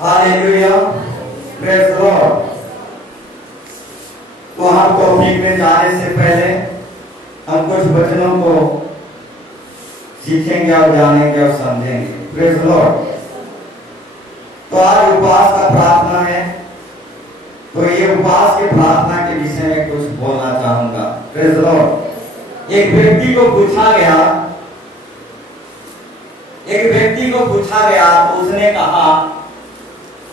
Hallelujah, praise God. तो हम topic में जाने से पहले हम कुछ वचनों को सीखेंगे और जानेंगे और समझेंगे। Praise Lord. तो आज उपवास का प्रार्थना है, तो ये उपवास की प्रार्थना के विषय में कुछ बोलना चाहूंगा। Praise Lord. एक व्यक्ति को पूछा गया तो उसने कहा,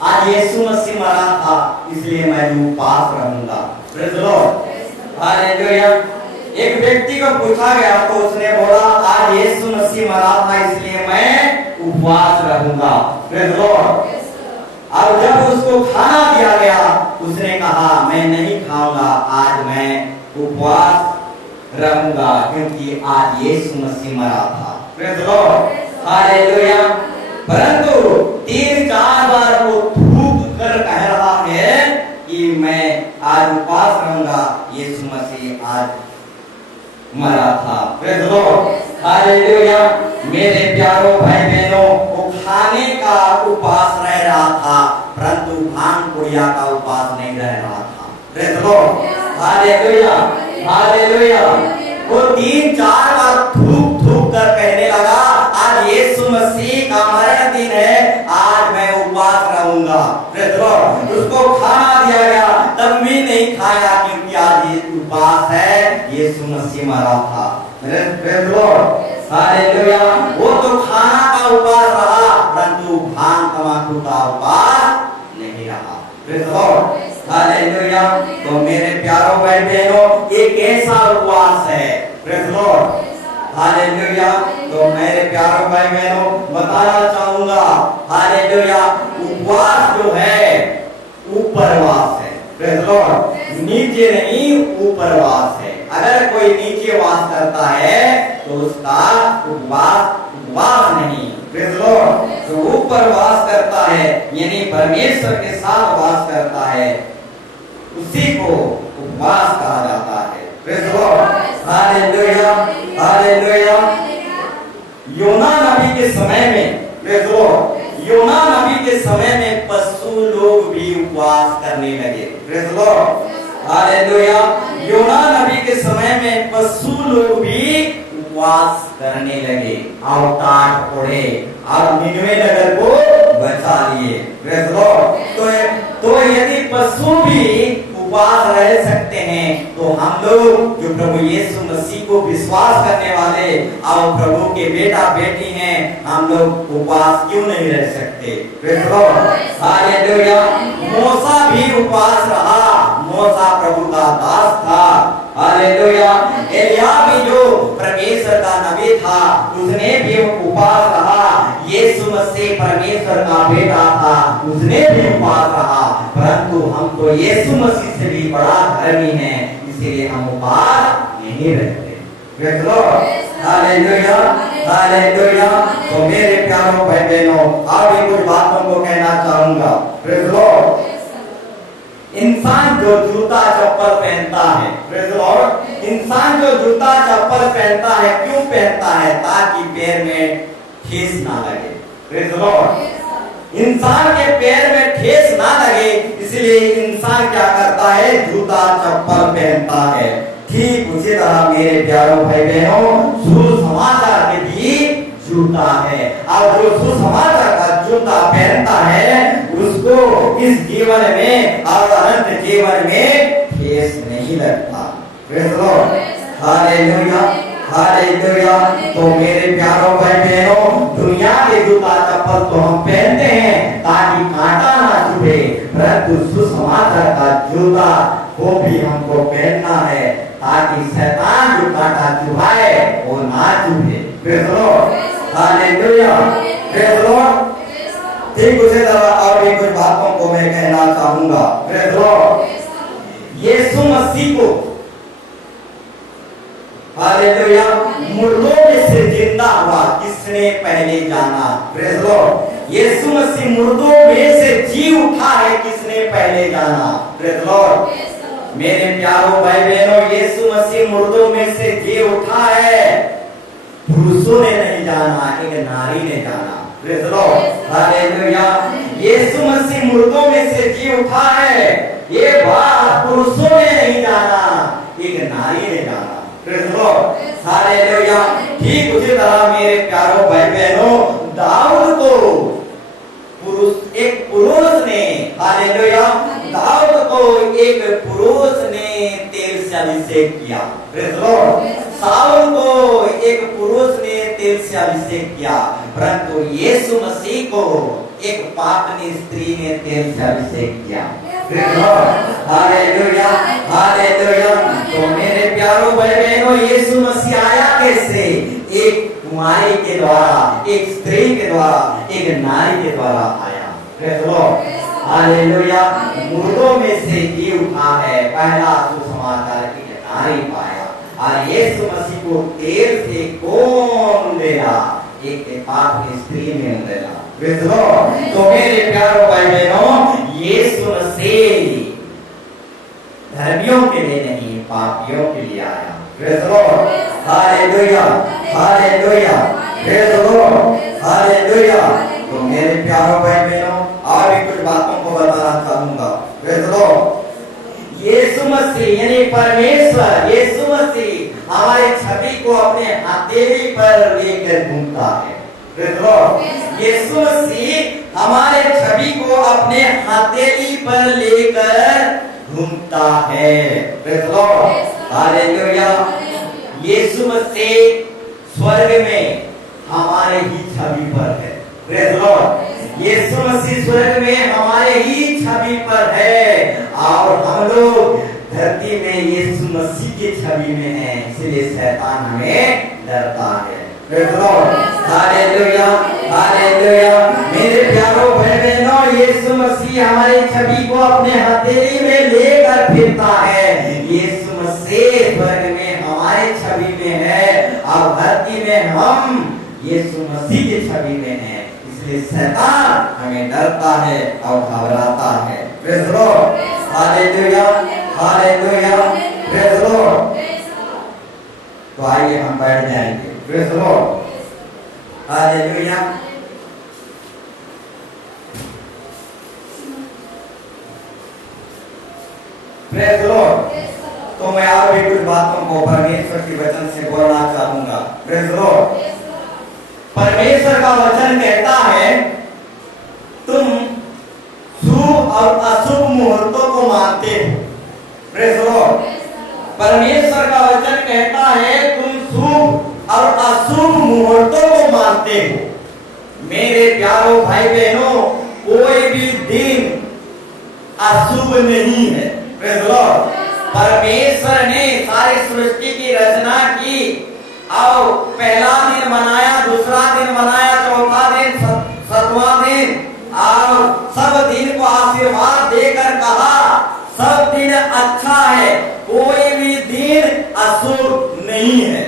आज यीशु मसीह मरा था इसलिए मैं उपवास रहूंगा। Praise Lord. हालेलुया। एक व्यक्ति को पूछा गया तो उसने बोला, आज यीशु मसीह मरा था इसलिए मैं उपवास रहूंगा। Praise Lord. अब जब उसको खाना दिया गया उसने कहा, मैं नहीं खाऊंगा, आज मैं उपवास रहूंगा क्योंकि आज यीशु मसीह मरा था। Praise Lord. हालेलुया। परंतु 3-4 बार वो थूक कर कह रहा है कि मैं आज उपवास रहूंगा, यीशु मसीह आज मरा था। Praise Lord. हालेलुया। मेरे प्यारों भाई बहनों, वो खाने का उपवास रह रहा था परंतु भांग पुड़िया का उपवास नहीं रह रहा था। Praise Lord. हालेलुया। हालेलुया। वो 3-4 बार थूक थूक कर कहने लगा, आज यीशु मसीह का मरण दिन है, आज मैं उपवास रहूंगा। Praise Lord. उसको खाना दिया गया तब भी नहीं खाया क्योंकि आज ये उपवास है, यीशु मसीह मरा था। Praise Lord. हालेलुया। वो तो खाना का उपवास रहा परंतु भांग तंबाकू का उपवास नहीं रहा। Praise Lord. हालेलुया। तो मेरे प्यारों भाई बहनों, एक ऐसा उपवास है। Praise Lord. हालेलुया। तो मेरे प्यारों भाई बहनों, बताना चाहूंगा, हालेलुया, उपवास जो है ऊपरवास है। Praise Lord. नीचे नहीं, ऊपरवास है। अगर कोई नीचे वास करता है तो उसका उपवास नहीं। Praise Lord. जो ऊपर वास करता है यानी परमेश्वर के साथ वास करता है उसी को उपवास कहा जाता है। Praise Lord. हालेलुया। हालेलुया। योना नबी के समय में, प्रेज लॉर्ड, योना नबी के समय में पशु लोग भी उपवास करने लगे। Praise Lord. हालेलुया। योना नबी के समय में पशु लोग भी उपवास करने लगे और टाट ओढ़े और निनवे नगर को बचा लिए। Praise Lord. तो यदि पशु भी उपवास रह सकते हैं तो हम लोग जो प्रभु यीशु मसीह को विश्वास करने वाले और प्रभु के बेटा बेटी हैं, हम लोग उपवास क्यों नहीं रह सकते। Praise Lord. हालेलुया। मूसा भी उपवास रहा, मूसा प्रभु का दास था। हालेलुया। एलिया भी जो परमेश्वर का नबी था उसने भी उपवास रहा। यीशु मसीह परमेश्वर का बेटा था, उसने भी उपवास रहा। परंतु हम तो यीशु मसीह से भी बड़ा धर्मी हैं, इसलिए हम उपवास नहीं रहते। Praise Lord. हालेलुया। हालेलुया। तो मेरे प्यारों भाई बहनों, और भी कुछ बातों को कहना चाहूंगा। Praise Lord. इंसान जो जूता चप्पल पहनता है, प्रेज लॉर्ड, इंसान जो जूता चप्पल पहनता है क्यों पहनता है? ताकि पैर में ठेस ना लगे। Praise Lord. इंसान के पैर में ठेस ना लगे इसलिए इंसान क्या करता है? जूता चप्पल पहनता है। ठीक उसी तरह मेरे प्यारों भाई बहनों, सुसमाचार के भी जूता है और जो सुसमाचार का जूता पहनता है उसको इस जीवन में और अनंत जीवन में ठेस नहीं लगता। Praise Lord. हालेलुया। हालेलुया। तो मेरे प्यारों भाई बहनों, दुनिया के जूता चप्पल तो हम पहनते हैं ताकि कांटा ना चुभे, परंतु सुसमाचार का जूता वो भी हमको पहनना है ताकि शैतान जो कांटा चुभाए वो ना चुभे। Praise Lord. Hallelujah. Praise Lord. ठीक उसी तरह और भी कुछ बातों को मैं कहना चाहूंगा। Praise Lord. यीशु मसीह को, हालेलुया, मुर्दों में से जिंदा हुआ किसने पहले जाना? Praise Lord. यीशु मसीह मुर्दों में से जी उठा है किसने पहले जाना? Praise Lord. मेरे प्यारों भाई बहनों, यीशु मसीह मुर्दों में से जी उठा है, पुरुषों ने नहीं जाना, एक नारी ने जाना। Praise Lord. हालेलुया। यीशु मुर्दों में से जी उठा है, ये बात पुरुषों ने नहीं जाना, एक नारी ने जाना। Praise the lord, hallelujah. ठीक उसी तरह मेरे प्यारों भाई बहनों, दाऊद को एक पुरुष ने, हालेलुया, दाऊद को एक पुरुष ने तेल से अभिषेक किया। प्रेज़ द लॉर्ड, साउल को एक पुरुष ने तेल से अभिषेक किया, परंतु यीशु मसीह को एक पापनी स्त्री ने तेल से अभिषेक किया। Praise the lord, hallelujah, hallelujah. तो मेरे प्यारों भाई बहनों, यीशु मसीह आया कैसे? एक कुमारी के द्वारा, एक स्त्री के द्वारा, एक नारी के द्वारा आया। Praise the lord, hallelujah. मुर्दों में से जी उठा है, पहला सुसमाचार एक नारी पाया। और यीशु मसीह को तेल से कौन लेगा? एक पाप की स्त्री ने लेगा। Praise the Lord. तो मेरे प्यारों भाई बहनों, यीशु मसीह धर्मियों के लिए नहीं, पापियों के लिए आया। Praise the lord, hallelujah, hallelujah. Praise the lord, hallelujah. तो मेरे प्यारों भाई बहनों, और भी कुछ बातों को बताना चाहूंगा। प्रेज़ द लॉर्ड, यीशु मसीह यानी परमेश्वर, यीशु मसीह हमारे छवि को अपने हथेली पर लेकर घूमता है। प्रेज़ द लॉर्ड, यीशु मसीह हमारे छवि को अपने हथेली पर लेकर घूमता है। Praise the lord, hallelujah. Yeshu Masih स्वर्ग में हमारे ही छवि पर है। प्रेज़ द लॉर्ड, यीशु मसीह स्वर्ग में हमारे ही छवि पर है, और हम लोग धरती में यीशु मसीह की छवि में हैं, इसलिए शैतान हमें डरता है। Praise the lord, hallelujah, hallelujah. मेरे प्यारों भाई बहनों, यीशु मसीह हमारी छवि को अपने हथेली में लेकर फिरता है। यीशु मसीह स्वर्ग में हमारे छवि में है, और धरती में हम यीशु मसीह की छवि में हैं, इसलिए शैतान हमें डरता है और घबराता है। Praise the lord, hallelujah, hallelujah. Praise the Lord. तो आइए हम बैठ जाएंगे। Praise the lord, hallelujah. Praise the Lord. तो मैं और भी कुछ बातों को परमेश्वर के वचन से बोलना चाहूंगा। प्रेज़ द लॉर्ड, परमेश्वर का वचन कहता है, तुम शुभ और अशुभ मुहूर्तों को मानते हो। प्रेज़ द लॉर्ड, परमेश्वर का वचन कहता है, तुम शुभ और अशुभ मुहूर्तों को मानते हो। मेरे प्यारों भाई बहनों, कोई भी दिन अशुभ नहीं है। प्रेज़ द लॉर्ड, परमेश्वर ने सारी सृष्टि की रचना की, और पहला दिन बनाया, दूसरा दिन बनाया, चौथा दिन, सातवां दिन, और सब दिन को आशीर्वाद देकर कहा सब दिन अच्छा है, कोई भी दिन अशुभ नहीं है।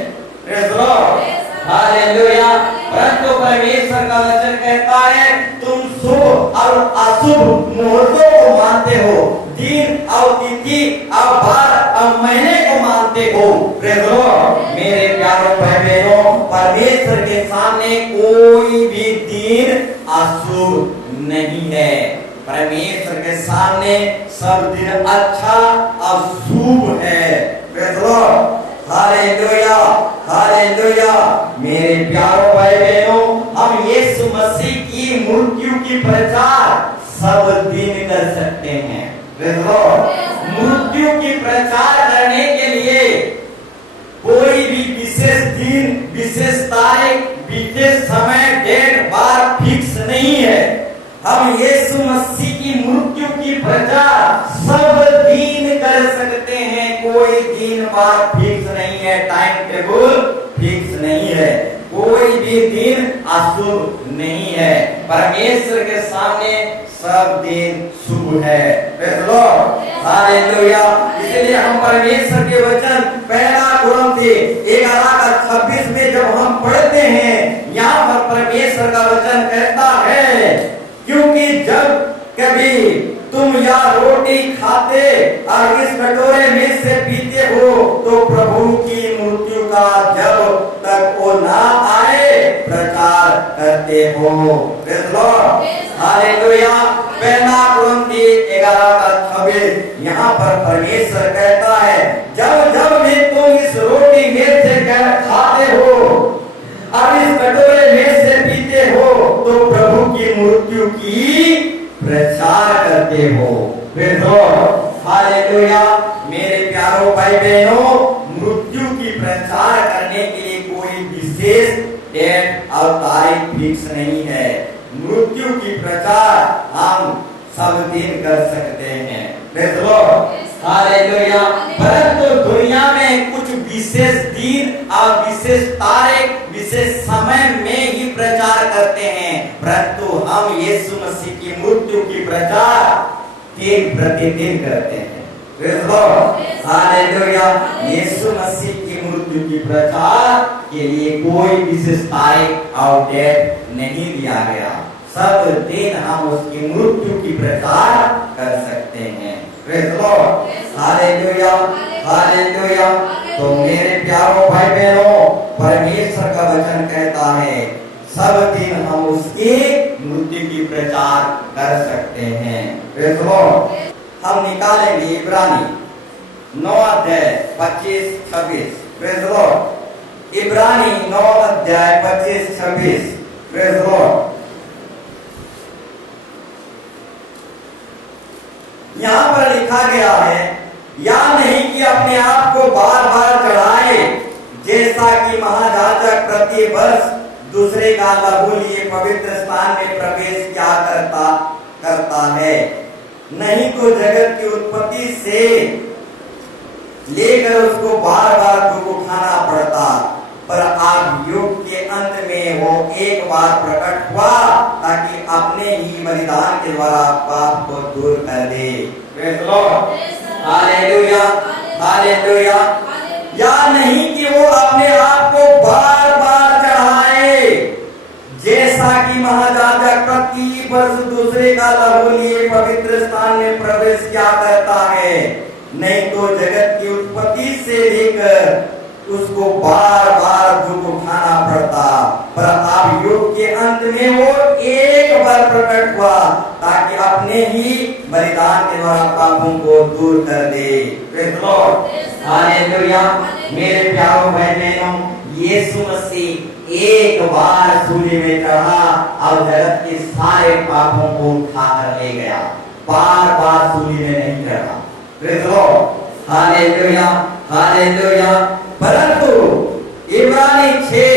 Praise the lord, hallelujah. परंतु परमेश्वर का वचन कहता है, तुम शुभ और अशुभ मुहूर्तों को मानते हो, दिन और तिथि और बार और महीने को मानते हो। प्रेज़ द लॉर्ड, मेरे प्यारों भाई बहनों, परमेश्वर के सामने कोई भी दिन अशुभ नहीं है। परमेश्वर के सामने सब दिन अच्छा और शुभ है। Praise the lord, hallelujah, hallelujah. मेरे प्यारों भाई बहनों, हम यीशु मसीह की मृत्यु की प्रचार सब दिन कर सकते हैं। प्रेज़ द लॉर्ड, मृत्यु की प्रचार करने के लिए कोई भी विशेष दिन, विशेष तारीख, विशेष समय, डेट, बार फिक्स नहीं है। हम यीशु मसीह की मृत्यु की प्रचार सब दिन कर सकते हैं। कोई दिन बार फिक्स नहीं है, टाइम टेबल फिक्स नहीं है, कोई भी दिन अशुभ नहीं है। परमेश्वर के सामने सब दिन शुभ है। Praise the lord, hallelujah. इसलिए हम परमेश्वर के वचन पहला कुरिन्थी 11:26 में जब हम पढ़ते हैं, यहाँ पर परमेश्वर का वचन कहता है, क्योंकि जब कभी तुम यह रोटी खाते और इस कटोरे में से पीते हो, तो प्रभु की मृत्यु का जब तक वो ना आए प्रचार करते हो। Praise the lord, hallelujah. पहला परमेश्वर कहता है, जब जब भी तुम इस रोटी में से खाते हो और इस कटोरे में से पीते हो तो प्रभु की मृत्यु की प्रचार करते हो। हालेलुया। मेरे प्यारों भाई बहनों, मृत्यु की प्रचार करने के लिए कोई विशेष डेट और तारीख फिक्स नहीं है। मृत्यु की प्रचार हम सब दिन कर सकते हैं। हालेलुया। परंतु दुनिया में कुछ विशेष दिन और विशेष तारीख, विशेष समय में ही प्रचार करते हैं, परंतु हम यीशु मसीह की मृत्यु की प्रचार दिन प्रतिदिन करते हैं। हालेलुया। यीशु मसीह की मृत्यु की प्रचार के लिए कोई विशेष तारीख और डेट नहीं दिया गया। सब दिन हम उसकी मृत्यु की प्रचार कर सकते हैं। Hallelujah, hallelujah. तो मेरे प्यारों भाई बहनों, परमेश्वर का वचन कहता है सब दिन हम उसकी मृत्यु की प्रचार कर सकते हैं। हम निकालेंगे इब्रानी 9 अध्याय 25-26। इब्रानी 9 अध्याय 25-26। यहाँ पर लिखा गया है, या नहीं कि अपने आप को बार बार चढ़ाए, जैसा कि महायाजक प्रति वर्ष दूसरे का लहू लिए पवित्र स्थान में प्रवेश क्या करता है। नहीं तो जगत की उत्पत्ति से लेकर उसको बार बार दुख उठाना पड़ता, पर आप युग के अंत में वो एक बार प्रकट हुआ ताकि अपने ही बलिदान के द्वारा पाप को दूर कर दे। Hallelujah, hallelujah. या नहीं कि वो अपने आप को बार बार चढ़ाए, जैसा कि महायाजक प्रति वर्ष दूसरे का लहू लिए पवित्र स्थान में प्रवेश क्या करता है। नहीं तो जगत की उत्पत्ति से लेकर उसको बार बार दुख उठाना पड़ता, पर अब युग के अंत में वो एक बार प्रकट हुआ ताकि अपने ही बलिदान के द्वारा पापों को दूर कर दे। हालेलुया। मेरे प्यारों भाई बहनों, यीशु मसीह एक बार सूली में चढ़ा और जगत के सारे पापों को उठा कर ले गया, बार बार सूली में नहीं चढ़ा। Hallelujah, hallelujah. परंतु इब्रानी 6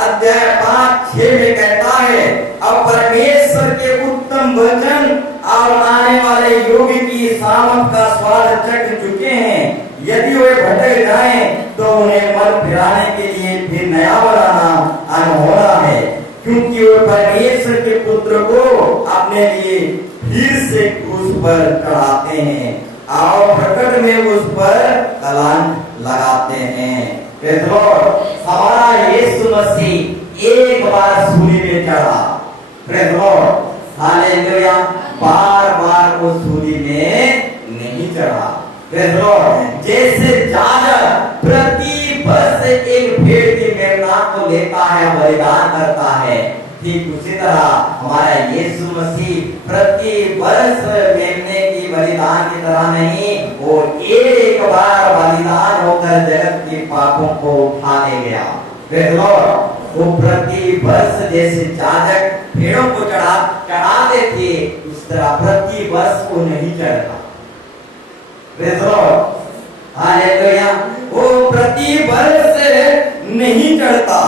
अध्याय 5-6 में कहता है, अब परमेश्वर के उत्तम वचन और आने वाले युग की सामर्थ का स्वाद चख चुके हैं। यदि वे भटक जाएं तो उन्हें मन फिराने के लिए फिर नया बनाना अनहोना है, क्योंकि वे परमेश्वर के पुत्र को अपने लिए फिर से क्रूस पर चढ़ाते हैं और प्रकट में उस पर कलंक लगाते हैं। हमारा यीशु मसीह एक बार सूली में चढ़ा, हालेलुया। बार बार वो सूली में नहीं चढ़ा। जैसे याजक प्रति वर्ष एक भेड़ की मेमना को लेता है, बलिदान करता है, ठीक उसी तरह हमारा यीशु मसीह प्रति वर्ष मेमने की बलिदान की तरह नहीं, वो एक बार बलिदान होकर जगत के पापों को उठा ले गया। वो प्रति वर्ष जैसे याजक भेड़ों को चढ़ाते थे, उस तरह प्रति वर्ष को नहीं चढ़ता। हालेलुया। वो प्रति वर्ष नहीं चढ़ता।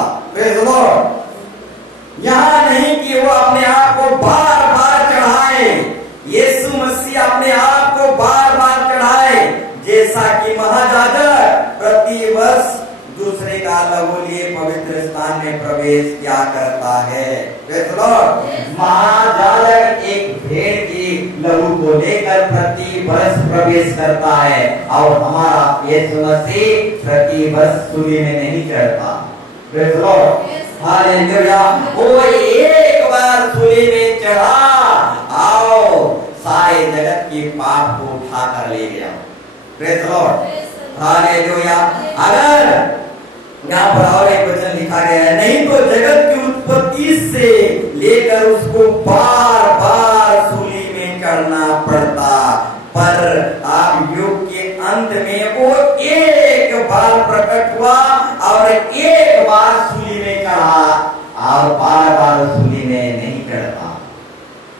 यहाँ नहीं कि वो अपने आप को बार बार चढ़ाए, यीशु मसीह अपने आप को बार बार चढ़ाए, जैसा कि महायाजक प्रति वर्ष दूसरे का लहू लिए पवित्र स्थान में प्रवेश क्या करता है। महायाजक एक भेड़ की लहू को लेकर प्रति वर्ष प्रवेश करता है, और हमारा यीशु मसीह प्रति वर्ष सूली में नहीं चढ़ता। हालेलुया। वो एक बार सूली में चढ़ा, आओ सारे जगत के पाप को उठा कर ले गया। Praise Lord. हालेलुया। अगर यहाँ पर और एक वचन लिखा गया है, नहीं तो जगत की उत्पत्ति से लेकर उसको बार बार सूली में चढ़ना पड़ता, पर आप युग के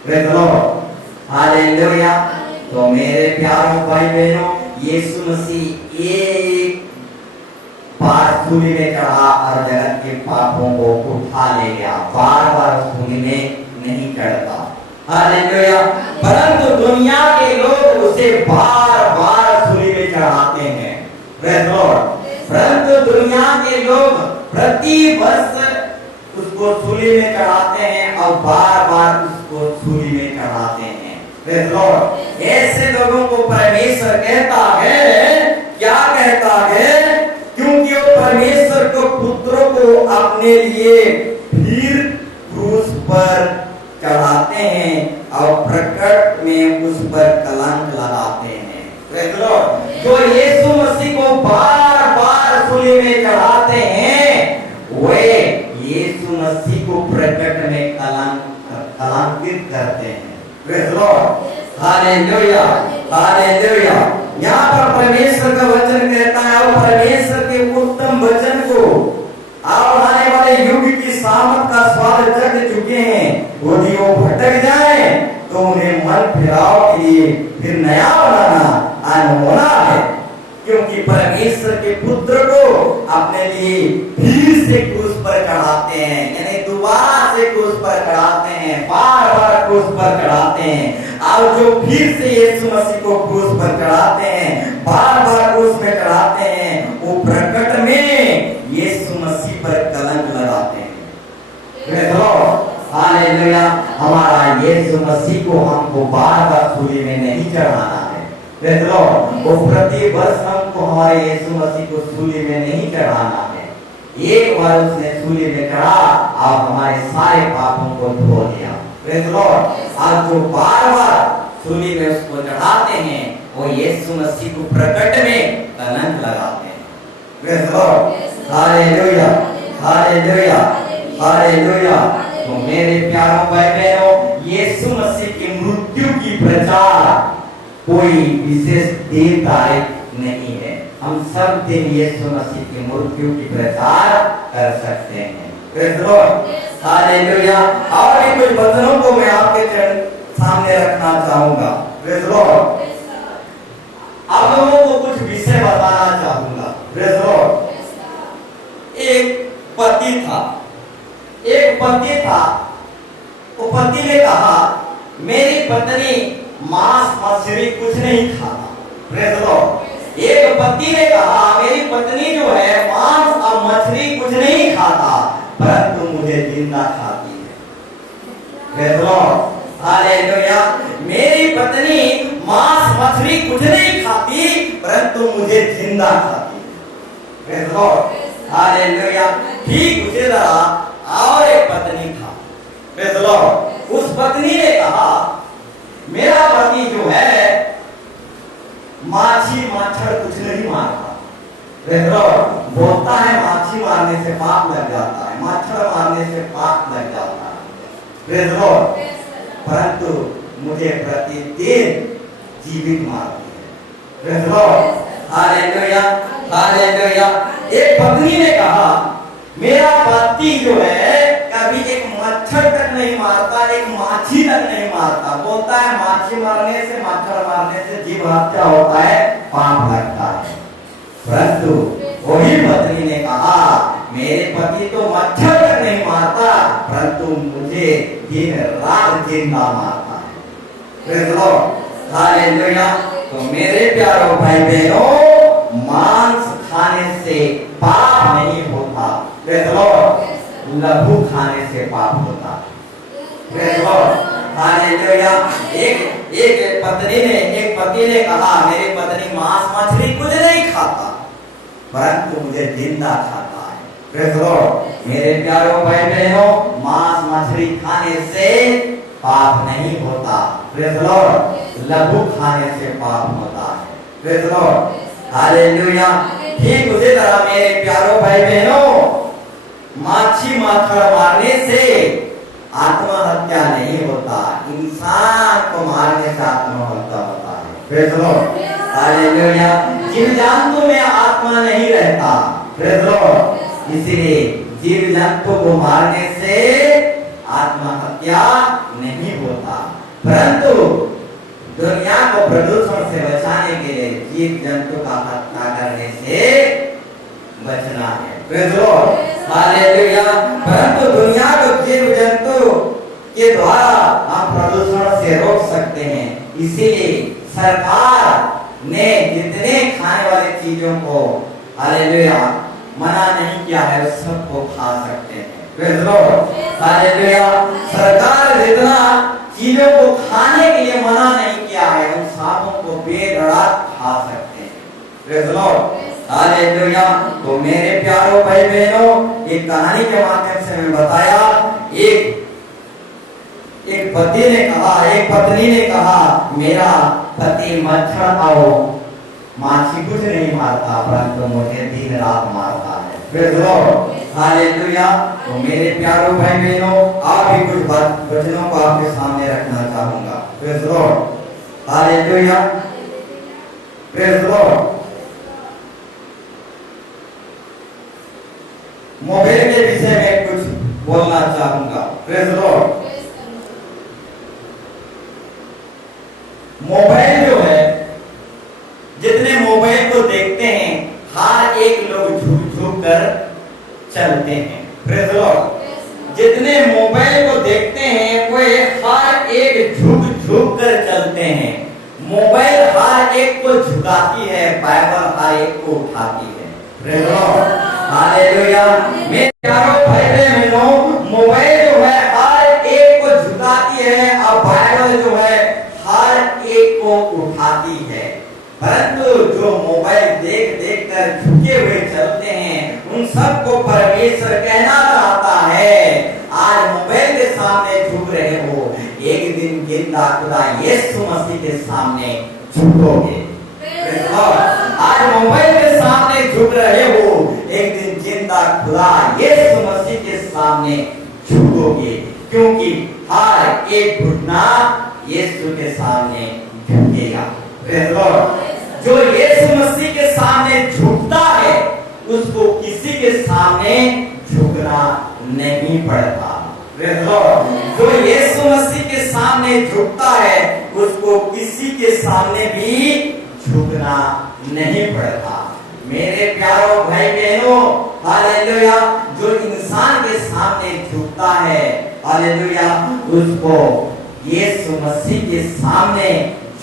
प्रेज़ द लॉर्ड, हालेलुया। तो मेरे प्यारों भाई बहनों, यीशु मसीह एक बार सूली में चढ़ा और जगत के पापों को उठा ले गया, बार बार सूली में नहीं चढ़ता, हालेलुया। परंतु दुनिया के लोग उसे बार बार सूली में चढ़ाते हैं, प्रेज़ द लॉर्ड। परंतु दुनिया के लोग प्रति वर्ष उसको सूली में चढ़ाते हैं और बार बार उसको सूली में चढ़ाते हैं, प्रेज़ द लॉर्ड। ऐसे लोगों को परमेश्वर कहता है, क्या कहता है? क्योंकि वो परमेश्वर को पुत्रों को अपने लिए फिर क्रूस पर चढ़ाते हैं और प्रकट में उस पर कलंक लगाते हैं, प्रेज़ द लॉर्ड। जो यीशु मसीह को बार बार सूली में चढ़ाते हैं, वे यीशु मसीह को प्रकट में कलंकित करते हैं, praise the lord, hallelujah, hallelujah. यहाँ पर परमेश्वर का वचन कहता है, और परमेश्वर के उत्तम वचन को और आने वाले युग की सामत का स्वाद चख चुके हैं, यदि वो भटक जाए तो उन्हें मन फिराव के लिए फिर नया बनाना अनहोना है, क्योंकि परमेश्वर के पुत्र को अपने लिए फिर से क्रूस पर चढ़ाते हैं, यानी दोबारा से क्रूस पर चढ़ाते हैं, बार बार क्रूस पर चढ़ाते हैं। और जो फिर से यीशु मसीह को क्रूस पर चढ़ाते हैं, बार बार क्रूस में चढ़ाते हैं, वो प्रकट में यीशु मसीह पर कलंक लगाते हैं, प्रेज़ द लॉर्ड, हालेलुया। हमारा यीशु मसीह को हमको बार बार सूली में नहीं चढ़ाना है, प्रेज़ द लॉर्ड। वो प्रति वर्ष हमको हमारे यीशु मसीह को सूली में नहीं चढ़ाना है। एक बार उसने सूली में चढ़ा और हमारे सारे पापों को धो दिया, प्रेज़ द लॉर्ड। आज जो बार बार सूली में उसको चढ़ाते हैं, वो यीशु मसीह को प्रकट में कलंक लगाते हैं, praise the lord, hallelujah, hallelujah, hallelujah. तो मेरे प्यारों भाई बहनों, यीशु मसीह की मृत्यु की प्रचार कोई विशेष दिन तारीख नहीं है। हम सब दिन यीशु मसीह की मृत्यु की प्रचार कर सकते हैं, प्रेज़ द लॉर्ड, हालेलुया। और भी कुछ वचनों को मैं आपके सामने रखना चाहूंगा, प्रेज़ द लॉर्ड। आप लोगों को कुछ विषय बताना चाहूंगा, प्रेज़ द लॉर्ड। एक पति था, वो पति ने कहा, मेरी पत्नी मांस मछली कुछ नहीं खाता, प्रेज़ द लॉर्ड। एक पति ने कहा, मेरी पत्नी जो है मांस और मछली कुछ नहीं खाता, परंतु मुझे जिंदा खाती है, प्रेज़ द लॉर्ड, हालेलुया। मेरी पत्नी मांस मछली कुछ नहीं खाती, परंतु मुझे जिंदा खाती है, प्रेज़ द लॉर्ड, हालेलुया। ठीक उसी तरह और एक पत्नी था, प्रेज़ द लॉर्ड। उस पत्नी ने कहा, मेरा पति जो है माछी माछड़ कुछ नहीं मारता, प्रेज़ द लॉर्ड। बोलता है माछी मारने से पाप लग जाता है, माछड़ मारने से पाप लग जाता है, प्रेज़ द लॉर्ड, परंतु मुझे प्रतिदिन जीवित मारती है, praise the lord, hallelujah, hallelujah. एक पत्नी ने कहा, मेरा पति जो है कभी एक मच्छर तक नहीं मारता, एक माछी तक नहीं मारता। बोलता है माछी मारने से, मच्छर मारने से जीव हत्या होता है, पाप लगता है। परंतु वही पत्नी ने कहा, मेरे पति तो मच्छर तक नहीं मारता, परंतु मुझे दिन रात जिंदा मारता है, प्रेज़ द लॉर्ड, हालेलुया। तो मेरे प्यारों भाई बहनों, मांस खाने से पाप नहीं होता, प्रेज़ द लॉर्ड। लहू खाने से पाप होता, प्रेज़ द लॉर्ड, हालेलुया। एक पति ने कहा, मेरी पत्नी मांस मछली कुछ नहीं खाता, परंतु मुझे जिंदा खाता है, प्रेज़ द लॉर्ड। मेरे प्यारों भाई बहनों, मांस मछली खाने से पाप नहीं होता, प्रेज़ द लॉर्ड। लहू खाने से पाप होता है, प्रेज़ द लॉर्ड, हालेलुया। ठीक उसी तरह मेरे प्यारों भाई बहनों, माछी माछड़ मारने से आत्महत्या नहीं होता, इंसान को मारने से आत्महत्या होता है, प्रेज़ द लॉर्ड, हालेलुया। जीव जंतु में आत्मा नहीं रहता, प्रेज़ द लॉर्ड, इसलिए जीव जंतु को मारने से आत्महत्या नहीं होता, था, परंतु दुनिया को प्रदूषण से बचाने के लिए जीव जंतु का हत्या करने से बचना है। Praise Lord, hallelujah. परंतु दुनिया को जीव जंतु के द्वारा हम प्रदूषण से रोक सकते हैं, इसीलिए सरकार ने जितने खाने वाली चीजों को हालेलुया मना नहीं किया है, उस सबको खा सकते हैं। Praise Lord, hallelujah. सरकार जितना चीजों को खाने के लिए मना नहीं किया है, उन सबों को बेधड़क खा सकते हैं। Praise Lord, hallelujah. तो मेरे प्यारों भाई बहनों, एक कहानी के माध्यम से मैं बताया, एक पति ने कहा, एक पत्नी ने कहा, मेरा पति मच्छर और माछी कुछ नहीं मारता, परंतु मुझे दिन रात मारता है। Praise Lord, hallelujah. तो मेरे प्यारों भाई बहनों, आप भी कुछ वचनों को आपके सामने रखना चाहूंगा। Praise Lord, hallelujah, praise Lord. Mobile के विषय में कुछ बोलना चाहूंगा। प्रेज़ लॉर्ड, मोबाइल जो है, जितने मोबाइल को देखते हैं, हर एक लोग झुक झुक कर चलते हैं। प्रेज़ लॉर्ड, जितने मोबाइल को देखते हैं वो हर एक झुक झुक कर चलते हैं। मोबाइल हर एक को झुकाती है, बाइबल हर एक को उठाती है। Praise Lord, hallelujah. मेरे प्यारों भाई बहनों, मोबाइल जो है हर एक को झुकाती है और बाइबल जो है हर एक को उठाती है। परंतु जो मोबाइल देख देख कर झुके हुए चलते हैं, उन सबको परमेश्वर कहना चाहता है, आज मोबाइल के सामने झुक रहे हो, एक दिन जिंदा खुदा यीशु मसीह के सामने झुकोगे। आज मोबाइल के सामने झुक रहे हो, एक दिन जिंदा खुदा यीशु मसीह के सामने झुकोगे, क्योंकि हर एक घुटना यीशु के सामने झुकेगा। प्रेज़ लॉर्ड, जो यीशु मसीह के सामने झुकता है, उसको किसी के सामने झुकना नहीं पड़ता। प्रेज़ लॉर्ड, जो यीशु मसीह के सामने झुकता है, उसको किसी के सामने भी झुकना नहीं पड़ता। मेरे प्यारों भाई बहनों, हालेलुया, जो इंसान के सामने झुकता है, हालेलुया, उसको यीशु मसीह के सामने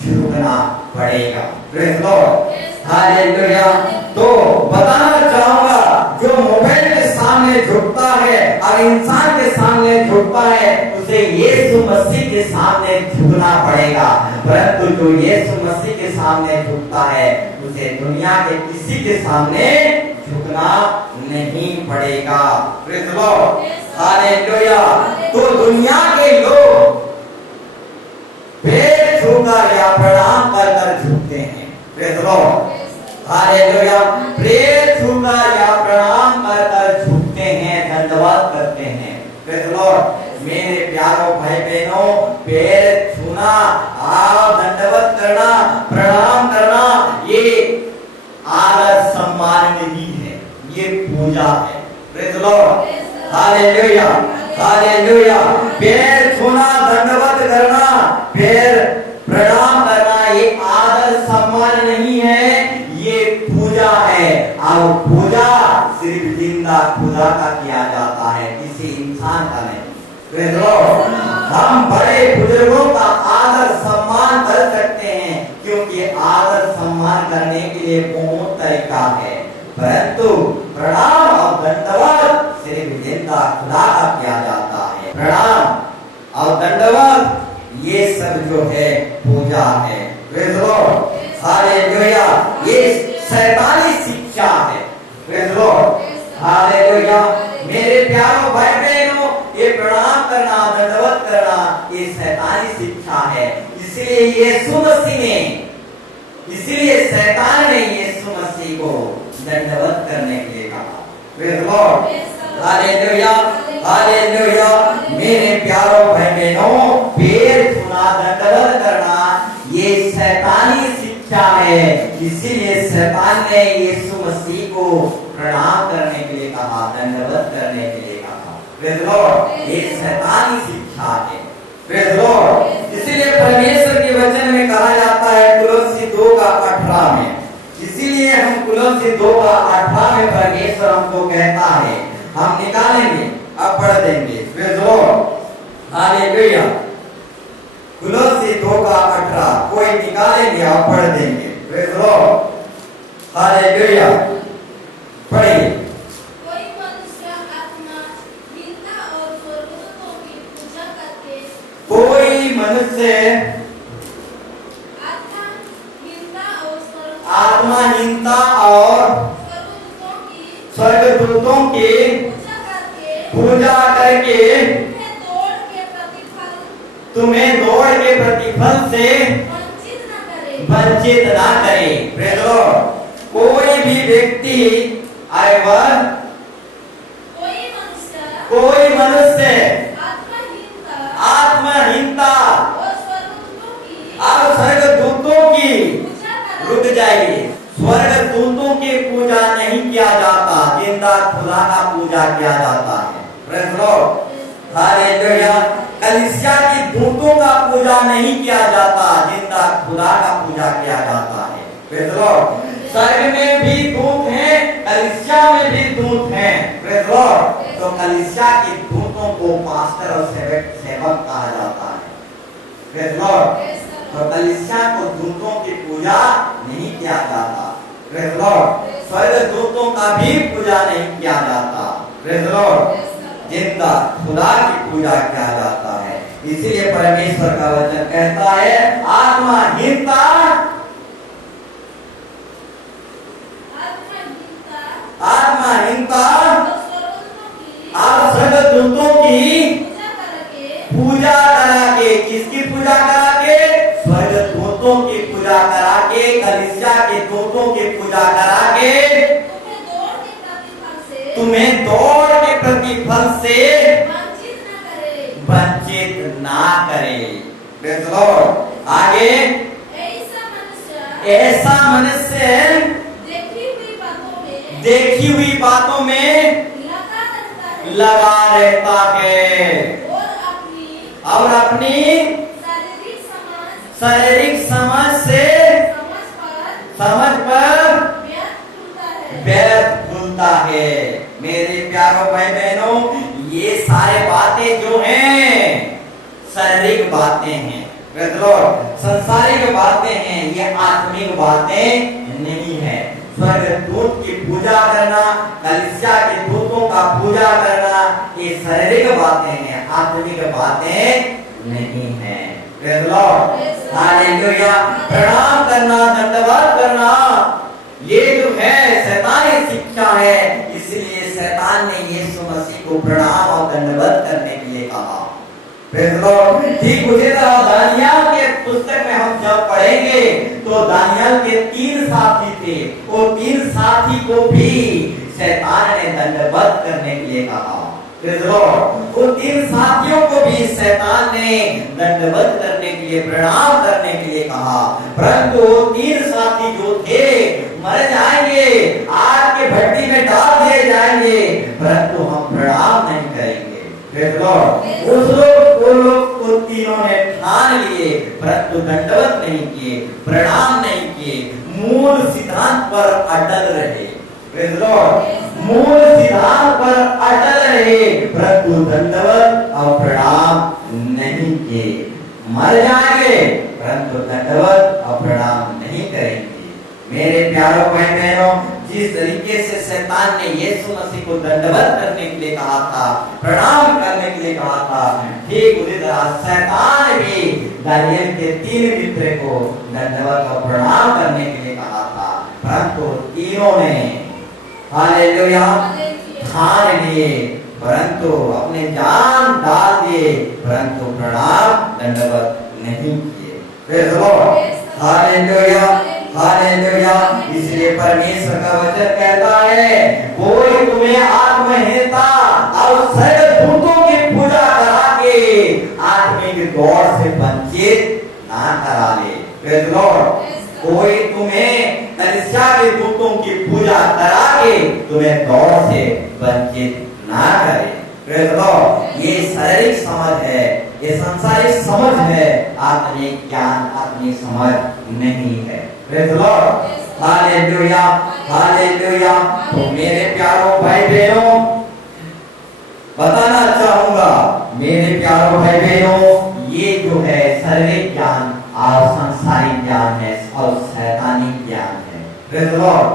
झुकना पड़ेगा। Praise Lord, hallelujah. तो बताना चाहूंगा, जो मोबाइल के सामने झुकता है और इंसान के सामने झुकता है, उसे यीशु मसीह के सामने झुकना पड़ेगा। परंतु जो यीशु मसीह के सामने झुकता है, उसे दुनिया के किसी के सामने झुकना नहीं पड़ेगा। Praise Lord, hallelujah. तो दुनिया के लोग पैर छूकर या प्रणाम कर कर झुकते हैं। Praise Lord, hallelujah. पैर छूकर या प्रणाम कर कर झुकते हैं, धन्यवाद करते हैं। प्रेज़ लॉर्ड, मेरे प्यारों भाई बहनों, पैर छूना, दंडवत करना, प्रणाम करना, ये आदर सम्मान नहीं है, ये पूजा है। Praise Lord, hallelujah, hallelujah. पैर छूना, दंडवत करना, पैर प्रणाम करना, ये आदर सम्मान नहीं है, ये पूजा है। और पूजा सिर्फ जिंदा खुदा का किया जाता है, किसी इंसान का नहीं। प्रेज़ लॉर्ड, हम बड़े बुजुर्गों का आदर सम्मान कर सकते हैं, क्योंकि आदर सम्मान करने के लिए बहुत तरीका है, परंतु प्रणाम और दंडवत सिर्फ जिंदा खुदा का किया जाता है। प्रणाम और दंडवत ये सब जो है पूजा है। Praise Lord, hallelujah. ये शैतानी शिक्षा है। Praise Lord, hallelujah. मेरे प्यारों भाई बहनों, ये प्रणाम करना, दंडवत करना, ये शैतानी शिक्षा है। इसलिए यीशु मसीह ने, इसलिए शैतान ने यीशु मसीह को दंडवत करने के लिए कहा। Praise Lord, hallelujah, hallelujah. मेरे प्यारों भाई बहनों, पैर छूना, दंडवत करना, ये शैतानी शिक्षा है। इसीलिए शैतान ने यीशु मसीह को प्रणाम करने के लिए कहा, दंडवत करने के लिए कहा। प्रेज़ लॉर्ड, ये शैतानी शिक्षा है। Praise Lord. इसीलिए परमेश्वर के वचन में कहा जाता है कुलोसी 2:18 में, इसीलिए हम कुलोसी 2:18 में परमेश्वर हमको कहता है, हम निकालेंगे अब पढ़ देंगे। Praise Lord, hallelujah. कुलोसी 2:18 कोई निकालेंगे और पढ़ देंगे। Praise Lord, hallelujah. पढ़िए। कोई मनुष्य आत्मा हीनता और स्वर्गदूतों की पूजा करके कोई मनुष्य आत्माहीनता और स्वर्गदूतों की पूजा करके तुम्हें दौड़ के प्रतिफल से वंचित ना करे। Praise Lord. कोई भी व्यक्ति कोई मनुष्य आत्महीनता और स्वर्गदूतों की रुक जाइए। स्वर्गदूतों की पूजा नहीं किया जाता, जिंदा खुदा का पूजा किया जाता है। Praise Lord, hallelujah. कलीसिया की दूतों का पूजा नहीं किया जाता, जिंदा खुदा का पूजा किया जाता है। Praise Lord. स्वर्ग में भी दूत हैं, कलीसिया में भी दूत हैं। Praise Lord. तो कलीसिया की दूतों को पास्टर और सेवक कहा जाता है। Praise Lord. तो कलीसिया को दूतों की पूजा नहीं किया जाता। Praise Lord. स्वर्गदूतों का भी पूजा नहीं किया जाता। Praise Lord. जिंदा खुदा की पूजा किया जाता है। इसीलिए परमेश्वर का वचन कहता है आत्माहीनता और स्वर्गदूतों की पूजा करा के, किसकी पूजा करा के? स्वर्गदूतों की पूजा करा के, कलीसिया के दूतों की पूजा करा के तुम्हें दौड़ के प्रतिफल से वंचित ना करे। Praise Lord. आगे, ऐसा मनुष्य देखी हुई बातों में लगा रहता है और अपनी शारीरिक समझ पर व्यर्थ भूलता है। मेरे प्यारों भाई बहनों, ये सारे बातें जो हैं शारीरिक बातें हैं। Praise Lord. संसारिक बातें हैं, ये आत्मिक बातें नहीं है। स्वर्गदूत की पूजा करना, कलीसिया के दूतों का पूजा करना, ये शारीरिक बातें हैं, आत्मिक बातें नहीं है। Praise Lord, hallelujah. प्रणाम करना, दंडवत करना, ये जो है शैतानी शिक्षा है। इसलिए शैतान ने यीशु मसीह को प्रणाम और दंडवत करने के लिए कहा। Praise Lord. ठीक उसी तरह दानियल के पुस्तक में हम जब पढ़ेंगे तो दानियल के 3 साथी थे, वो 3 साथी को भी शैतान ने दंडवत करने के लिए कहा। Praise Lord. वो 3 साथियों को भी शैतान ने दंडवत करने के लिए, प्रणाम करने के लिए कहा। परंतु 3 साथी जो थे मर जाएंगे, आग के भट्टी में डाल दिए जाएंगे, परंतु हम प्रणाम नहीं करेंगे। Praise Lord. वो लोग उन तीनों ने ठान लिए, परंतु दंडवत नहीं किए, प्रणाम नहीं किए, मूल सिद्धांत पर अटल रहे। Praise Lord. मूल सिद्धांत पर अटल रहे, परंतु दंडवत और प्रणाम नहीं किए। मर जाएंगे, परंतु दंडवत और प्रणाम नहीं करेंगे। मेरे प्यारों भाई बहनों, जिस तरीके से शैतान ने यीशु मसीह को दंडवत करने के लिए कहा था, प्रणाम करने के लिए कहा था, ठीक उसी तरह शैतान भी दानियल के 3 मित्र को दंडवत और प्रणाम करने के लिए कहा था, परंतु तीनों ने हालेलुया ठान लिए, परंतु अपने जान डाल दिए, परंतु प्रणाम दंडवत नहीं किए। Praise Lord, hallelujah, hallelujah. इसलिए परमेश्वर का वचन कहता है कोई तुम्हें आत्महीनता और स्वर्गदूतों की पूजा करा के आत्मिक दौड़ से वंचित ना करा ले। Praise Lord. कोई तुम्हें कलीसिया के दूतों की पूजा करा के तुम्हें दौड़ से वंचित ना करे। Praise Lord. ये शारीरिक समझ है, ये संसारिक समझ है, आत्मिक ज्ञान, आत्मिक समझ नहीं है। Praise the lord, hallelujah, hallelujah. तो मेरे प्यारों भाई बहनों, बताना चाहूंगा मेरे प्यारों भाई बहनों, ये जो है शारीरिक ज्ञान और संसारिक ज्ञान है और शैतानी ज्ञान है। Praise the lord,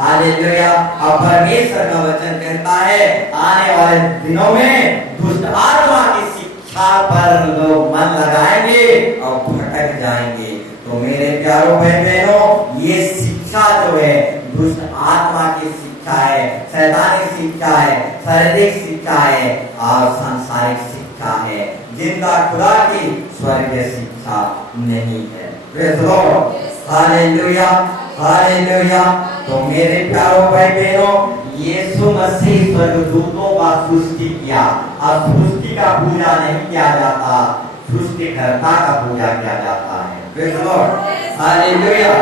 hallelujah. और परमेश्वर का वचन कहता है आने वाले दिनों में दुष्ट आत्मा की शिक्षा पर लोग मन लगाएंगे और भटक जाएंगे। तो मेरे प्यारों भाई बहनों, ये शिक्षा जो है दुष्ट आत्मा की शिक्षा है, शैतानिक शिक्षा है, शारीरिक शिक्षा है और सांसारिक शिक्षा है। जिंदा खुदा की स्वर्गीय शिक्षा नहीं है। Praise the lord, hallelujah, hallelujah. तो मेरे प्यारों भाई बहनों, यीशु मसीह स्वर्गदूतों का सृष्टि किया और सृष्टि का पूजा नहीं किया जाता, सृष्टिकर्ता का पूजा किया जाता है। Praise the lord, hallelujah,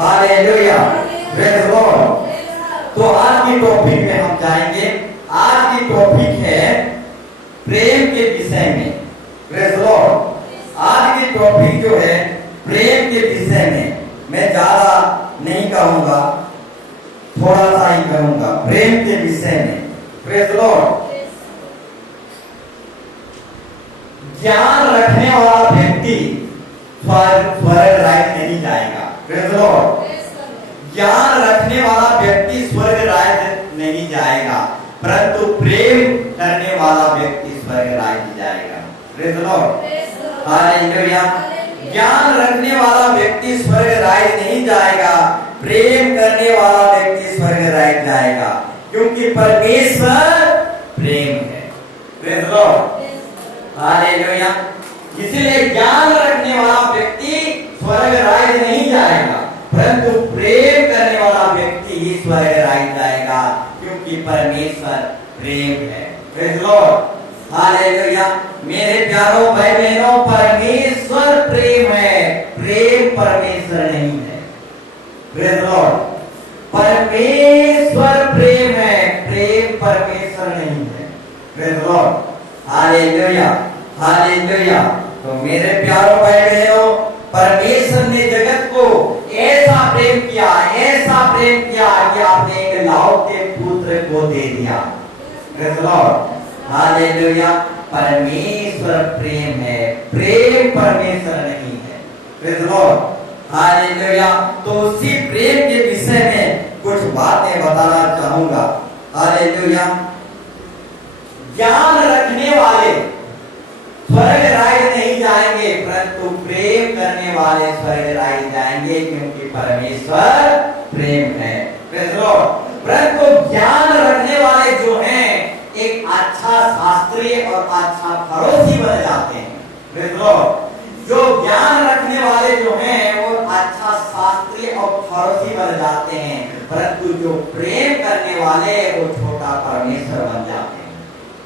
hallelujah, praise the Lord. तो आज की टॉपिक में हम जाएंगे। आज की टॉपिक है प्रेम के विषय में। प्रेज़ द लॉर्ड, आज की टॉपिक जो है प्रेम के विषय में। मैं ज्यादा नहीं कहूंगा, थोड़ा सा ही कहूंगा प्रेम के विषय में। Praise the Lord. ज्ञान रखने वाला व्यक्ति स्वर्ग राज्य नहीं जाएगा। Praise the Lord. ज्ञान रखने वाला व्यक्ति स्वर्ग राज्य नहीं जाएगा, परंतु प्रेम करने वाला व्यक्ति स्वर्ग राज्य जाएगा। Praise the lord, hallelujah. ज्ञान रखने वाला व्यक्ति स्वर्ग राज्य नहीं जाएगा, प्रेम करने वाला व्यक्ति स्वर्ग राज्य जाएगा, क्योंकि परमेश्वर प्रेम है। Praise the lord, hallelujah. इसलिए ज्ञान रखने वाला व्यक्ति स्वर्ग राज्य नहीं जाएगा, परंतु प्रेम करने वाला व्यक्ति ही स्वर्ग राज्य जाएगा, क्योंकि परमेश्वर प्रेम है। Praise the lord, hallelujah. मेरे प्यारों भाई बहनों, परमेश्वर प्रेम है, प्रेम परमेश्वर नहीं है। प्रेज़ द लॉर्ड, परमेश्वर प्रेम है, प्रेम परमेश्वर नहीं है। Praise the lord, hallelujah, hallelujah. तो मेरे प्यारों भाई बहनों, परमेश्वर ने जगत को ऐसा प्रेम किया, ऐसा प्रेम किया कि आपने एक लौटे पुत्र को दे दिया। Praise the lord, hallelujah. परमेश्वर प्रेम है, प्रेम परमेश्वर नहीं है। Praise the lord, hallelujah. तो उसी प्रेम के विषय में कुछ बातें बताना चाहूंगा। हालेलुया। ज्ञान रखने वाले स्वर्ग राज्य नहीं जाएंगे, परंतु प्रेम करने वाले स्वर्ग राज्य जाएंगे, क्योंकि परमेश्वर प्रेम है। Praise the Lord. परंतु ज्ञान रखने वाले जो हैं एक अच्छा शास्त्री और अच्छा फरोशी बन जाते हैं। Praise the Lord. जो ज्ञान रखने वाले जो हैं वो अच्छा शास्त्री और फरोशी बन जाते हैं, परंतु जो प्रेम करने वाले वो छोटा परमेश्वर बन जाते हैं।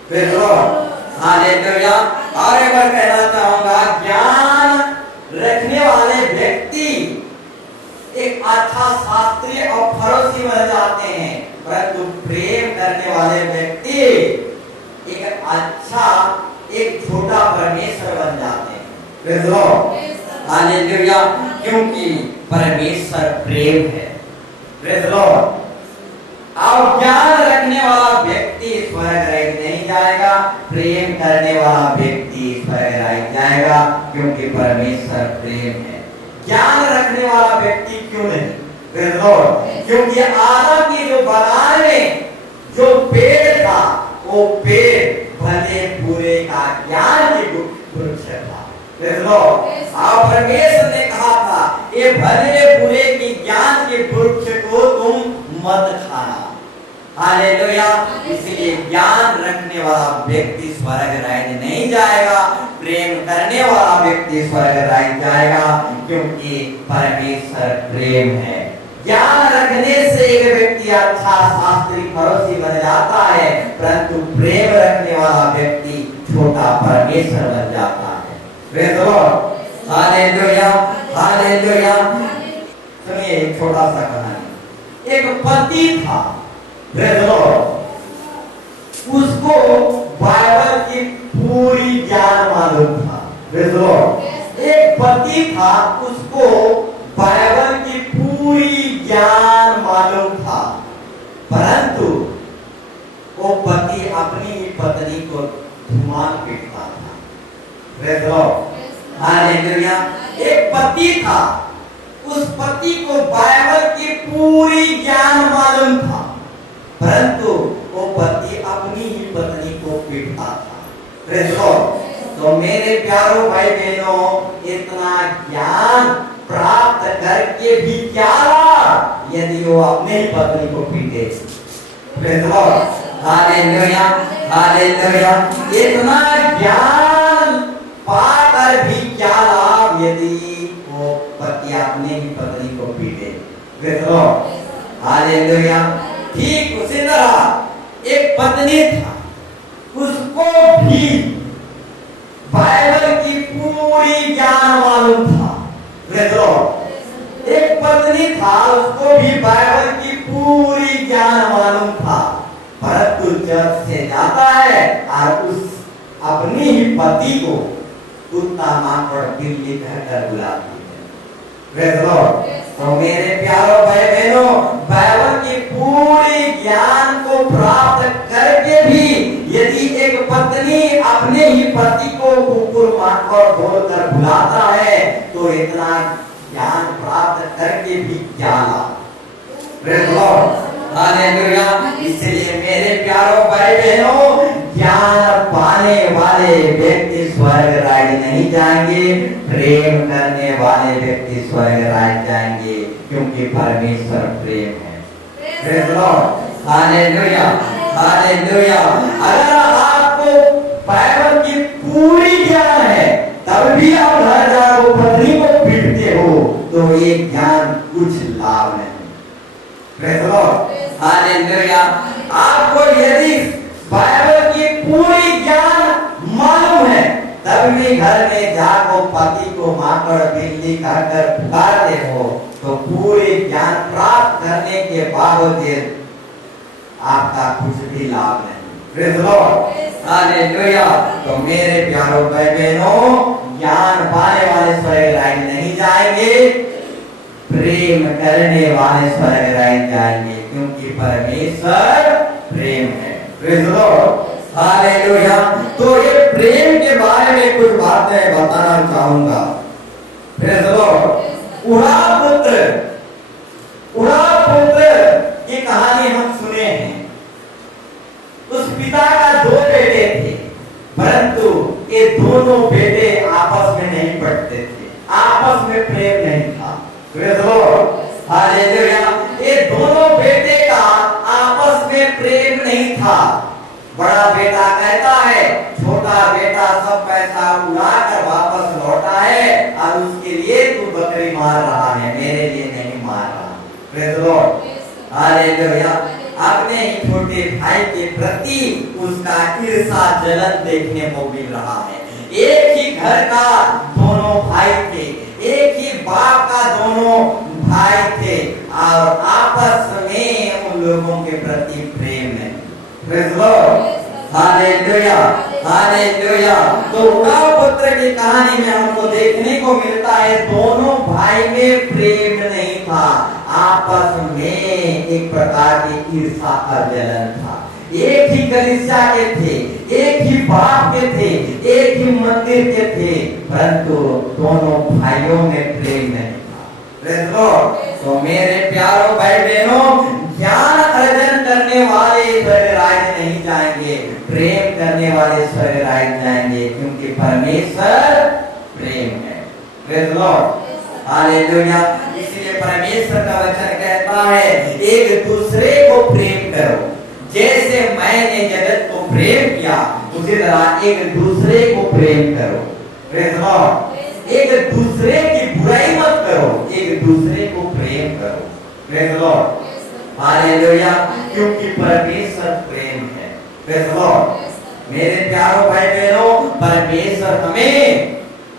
Praise the lord, hallelujah. और एक बार कहना चाहूंगा, ज्ञान रखने वाले व्यक्ति एक अच्छा शास्त्री और फरोशी बन जाते हैं, परंतु प्रेम करने वाले व्यक्ति एक अच्छा, एक छोटा परमेश्वर बन जाते हैं। Praise the lord, hallelujah. क्योंकि परमेश्वर प्रेम है। Praise the Lord. और ज्ञान रखने वाला व्यक्ति स्वर्ग राज्य नहीं जाएगा, प्रेम करने वाला व्यक्ति स्वर्ग राज्य जाएगा, क्योंकि परमेश्वर प्रेम है। ज्ञान रखने वाला व्यक्ति क्यों नहीं? Praise the Lord. क्योंकि आदम की जो बनाने में जो पेड़ था, वो पेड़ भले बुरे का ज्ञान की वृक्ष था। Praise the Lord. और परमेश्वर ने कहा था, ये भले बुरे की ज्ञान के वृक्ष को तुम मत खाना। हालेलुया। इसलिए ज्ञान रखने वाला व्यक्ति स्वर्ग राज्य नहीं जाएगा, प्रेम करने वाला व्यक्ति स्वर्ग राज्य जाएगा, क्योंकि परमेश्वर प्रेम है। ज्ञान रखने से एक व्यक्ति अच्छा शास्त्री फरोशी बन जाता है, परंतु प्रेम रखने वाला व्यक्ति छोटा परमेश्वर बन जाता है। Praise the lord, hallelujah, hallelujah. सुनिए एक छोटा सा कहानी। एक पति था, प्रेज़ द लॉर्ड, उसको बाइबल की पूरी ज्ञान मालूम था। Praise the Lord. एक पति था, उसको बाइबल की पूरी ज्ञान मालूम था, परंतु वो पति अपनी ही पत्नी को धुआं पीटता था। Praise the lord, hallelujah. एक पति था, उस पति को बाइबल की पूरी ज्ञान मालूम था, परंतु वो पति अपनी ही पत्नी को पीटता था। Praise the Lord. तो मेरे प्यारों भाई बहनों, इतना ज्ञान प्राप्त करके भी क्या लाभ यदि वो अपने ही पत्नी को पीटे। Praise the lord, hallelujah, hallelujah. इतना ज्ञान पाकर भी क्या लाभ यदि वो पति अपने ही पत्नी को पीटे। Praise the lord, hallelujah. ठीक उसी तरह एक पत्नी था, उसको भी बाइबल की पूरी ज्ञान मालूम था। Praise the Lord. एक पत्नी था, उसको भी बाइबल की पूरी ज्ञान मालूम था, परंतु जब से जाता है और उस अपनी ही पति को कुत्ता माकड़ बिल्ली कहकर बुलाती है। Praise the Lord. तो मेरे प्यारों भाई बहनों, बाइबल की पूरी ज्ञान को प्राप्त करके भी यदि एक पत्नी अपने ही पति को कुकुर माकड़ बोलकर बुलाता है, तो इतना ज्ञान प्राप्त करके भी क्या लाभ। Praise the lord, hallelujah. इसलिए मेरे प्यारों भाई बहनों, ज्ञान पाने वाले व्यक्ति स्वर्ग राज्य नहीं जाएंगे, प्रेम करने वाले व्यक्ति स्वर्ग राज्य जाएंगे, क्योंकि परमेश्वर प्रेम है। Praise the lord, hallelujah, hallelujah. अगर आपको बाइबल की पूरी ज्ञान है, तब भी आप घर जाकर पत्नी को पीटते हो, तो ये ज्ञान कुछ लाभ नहीं। Praise the lord, hallelujah. आपको यदि बाइबल की पूरी ज्ञान मालूम है, तब भी घर में जाको पति को माकड़ बिल्ली कहकर पुकारते हो, तो पूरे ज्ञान प्राप्त करने के बावजूद आपका कुछ भी लाभ नहीं। Praise the lord, hallelujah. तो मेरे प्यारों भाई बहनों, ज्ञान पाने वाले स्वर्ग राज्य नहीं जाएंगे, प्रेम करने वाले स्वर्ग राज्य जाएंगे, क्योंकि परमेश्वर प्रेम है। Praise the lord, hallelujah. तो ये प्रेम के बारे में कुछ बातें बताना चाहूंगा। Praise the Lord. उड़ा पुत्र की कहानी हम सुने हैं। उस पिता का दो बेटे थे, परंतु ये दोनों बेटे आपस में नहीं पढ़ते थे, आपस में प्रेम नहीं था। Praise the lord, hallelujah. ये दोनों बेटे का आपस में प्रेम नहीं था। बड़ा बेटा कहता है, छोटा बेटा सब पैसा उड़ाकर वापस लौटा है और उसके लिए तू बकरी मार रहा है, मेरे लिए नहीं मार रहा। Praise the lord, hallelujah. अपने ही छोटे भाई के प्रति उसका ईर्ष्या जलन देखने को मिल रहा है। एक ही घर का दोनों भाई थे, एक ही बाप का दोनों भाई थे, और आपस में उन लोगों के प्रति प्रेम नहीं। Praise the lord, hallelujah, hallelujah. तो उड़ा पुत्र की कहानी में हमको देखने को मिलता है, दोनों भाई में प्रेम नहीं था, आपस में एक प्रकार की ईर्ष्या और जलन था। एक ही कलीसिया के थे, एक ही बाप के थे, एक ही मंदिर के थे, परंतु दोनों भाइयों में प्रेम नहीं था। Praise the Lord. तो मेरे प्यारों भाई बहनों, ज्ञान अर्जन करने वाले स्वर्ग राज्य नहीं जाएंगे, प्रेम करने वाले स्वर्ग राज्य जाएंगे, क्योंकि परमेश्वर प्रेम है। Praise the lord, hallelujah. इसलिए परमेश्वर का वचन कहता है, एक दूसरे को प्रेम करो, जैसे मैंने जगत को प्रेम किया, उसी तरह एक दूसरे को प्रेम करो। Praise the Lord. एक दूसरे की बुराई मत करो, एक दूसरे को प्रेम करो। प्रेज़ द लॉर्ड, हालेलुया, क्योंकि परमेश्वर प्रेम है। Praise the Lord. मेरे प्यारों भाई बहनों, परमेश्वर हमें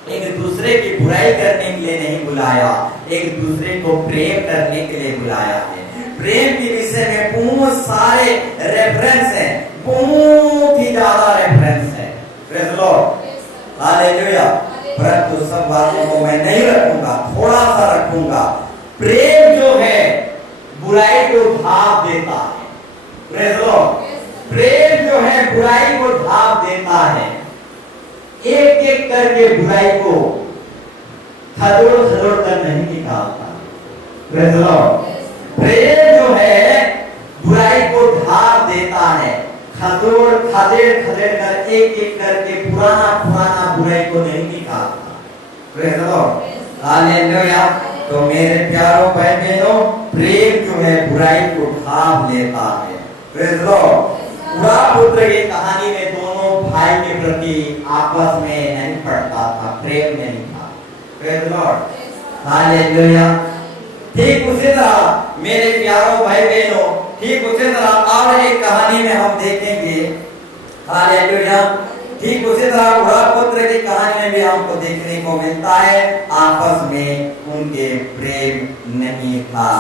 एक दूसरे की बुराई करने के लिए नहीं बुलाया, एक दूसरे को प्रेम करने के लिए बुलाया है। प्रेम के विषय में बहुत सारे रेफरेंस हैं, बहुत ही ज्यादा रेफरेंस है। Praise the lord, hallelujah. परंतु सब बातों को मैं नहीं रखूंगा, थोड़ा सा रखूंगा। प्रेम जो है बुराई को ढांप देता है। Praise the Lord. प्रेम जो है बुराई को ढांप देता है, एक एक करके बुराई को खदोड़ खदोड़ कर नहीं निकालता। Praise the Lord. प्रेम जो है बुराई को ढांप देता है, खदोड़ खदेड़ खदेड़ कर एक एक करके पुराना पुराना बुराई को नहीं निकालता। Praise the lord. हालेलुया। तो मेरे प्यारों भाई बहनों, प्रेम जो है बुराई को ढांप लेता है। Praise the Lord. बुरा पुत्र की कहानी में दोनों भाई के प्रति आपस में नहीं पड़ता था, प्रेम नहीं था। Praise the lord. हालेलुया। ठीक उसी तरह मेरे प्यारों भाई बहनों, ठीक उसी तरह और एक कहानी में हम देखेंगे। हालेलुया। ठीक उसी तरह बुरा पुत्र की कहानी में भी हमको देखने को मिलता है, आपस में उनके प्रेम नहीं था।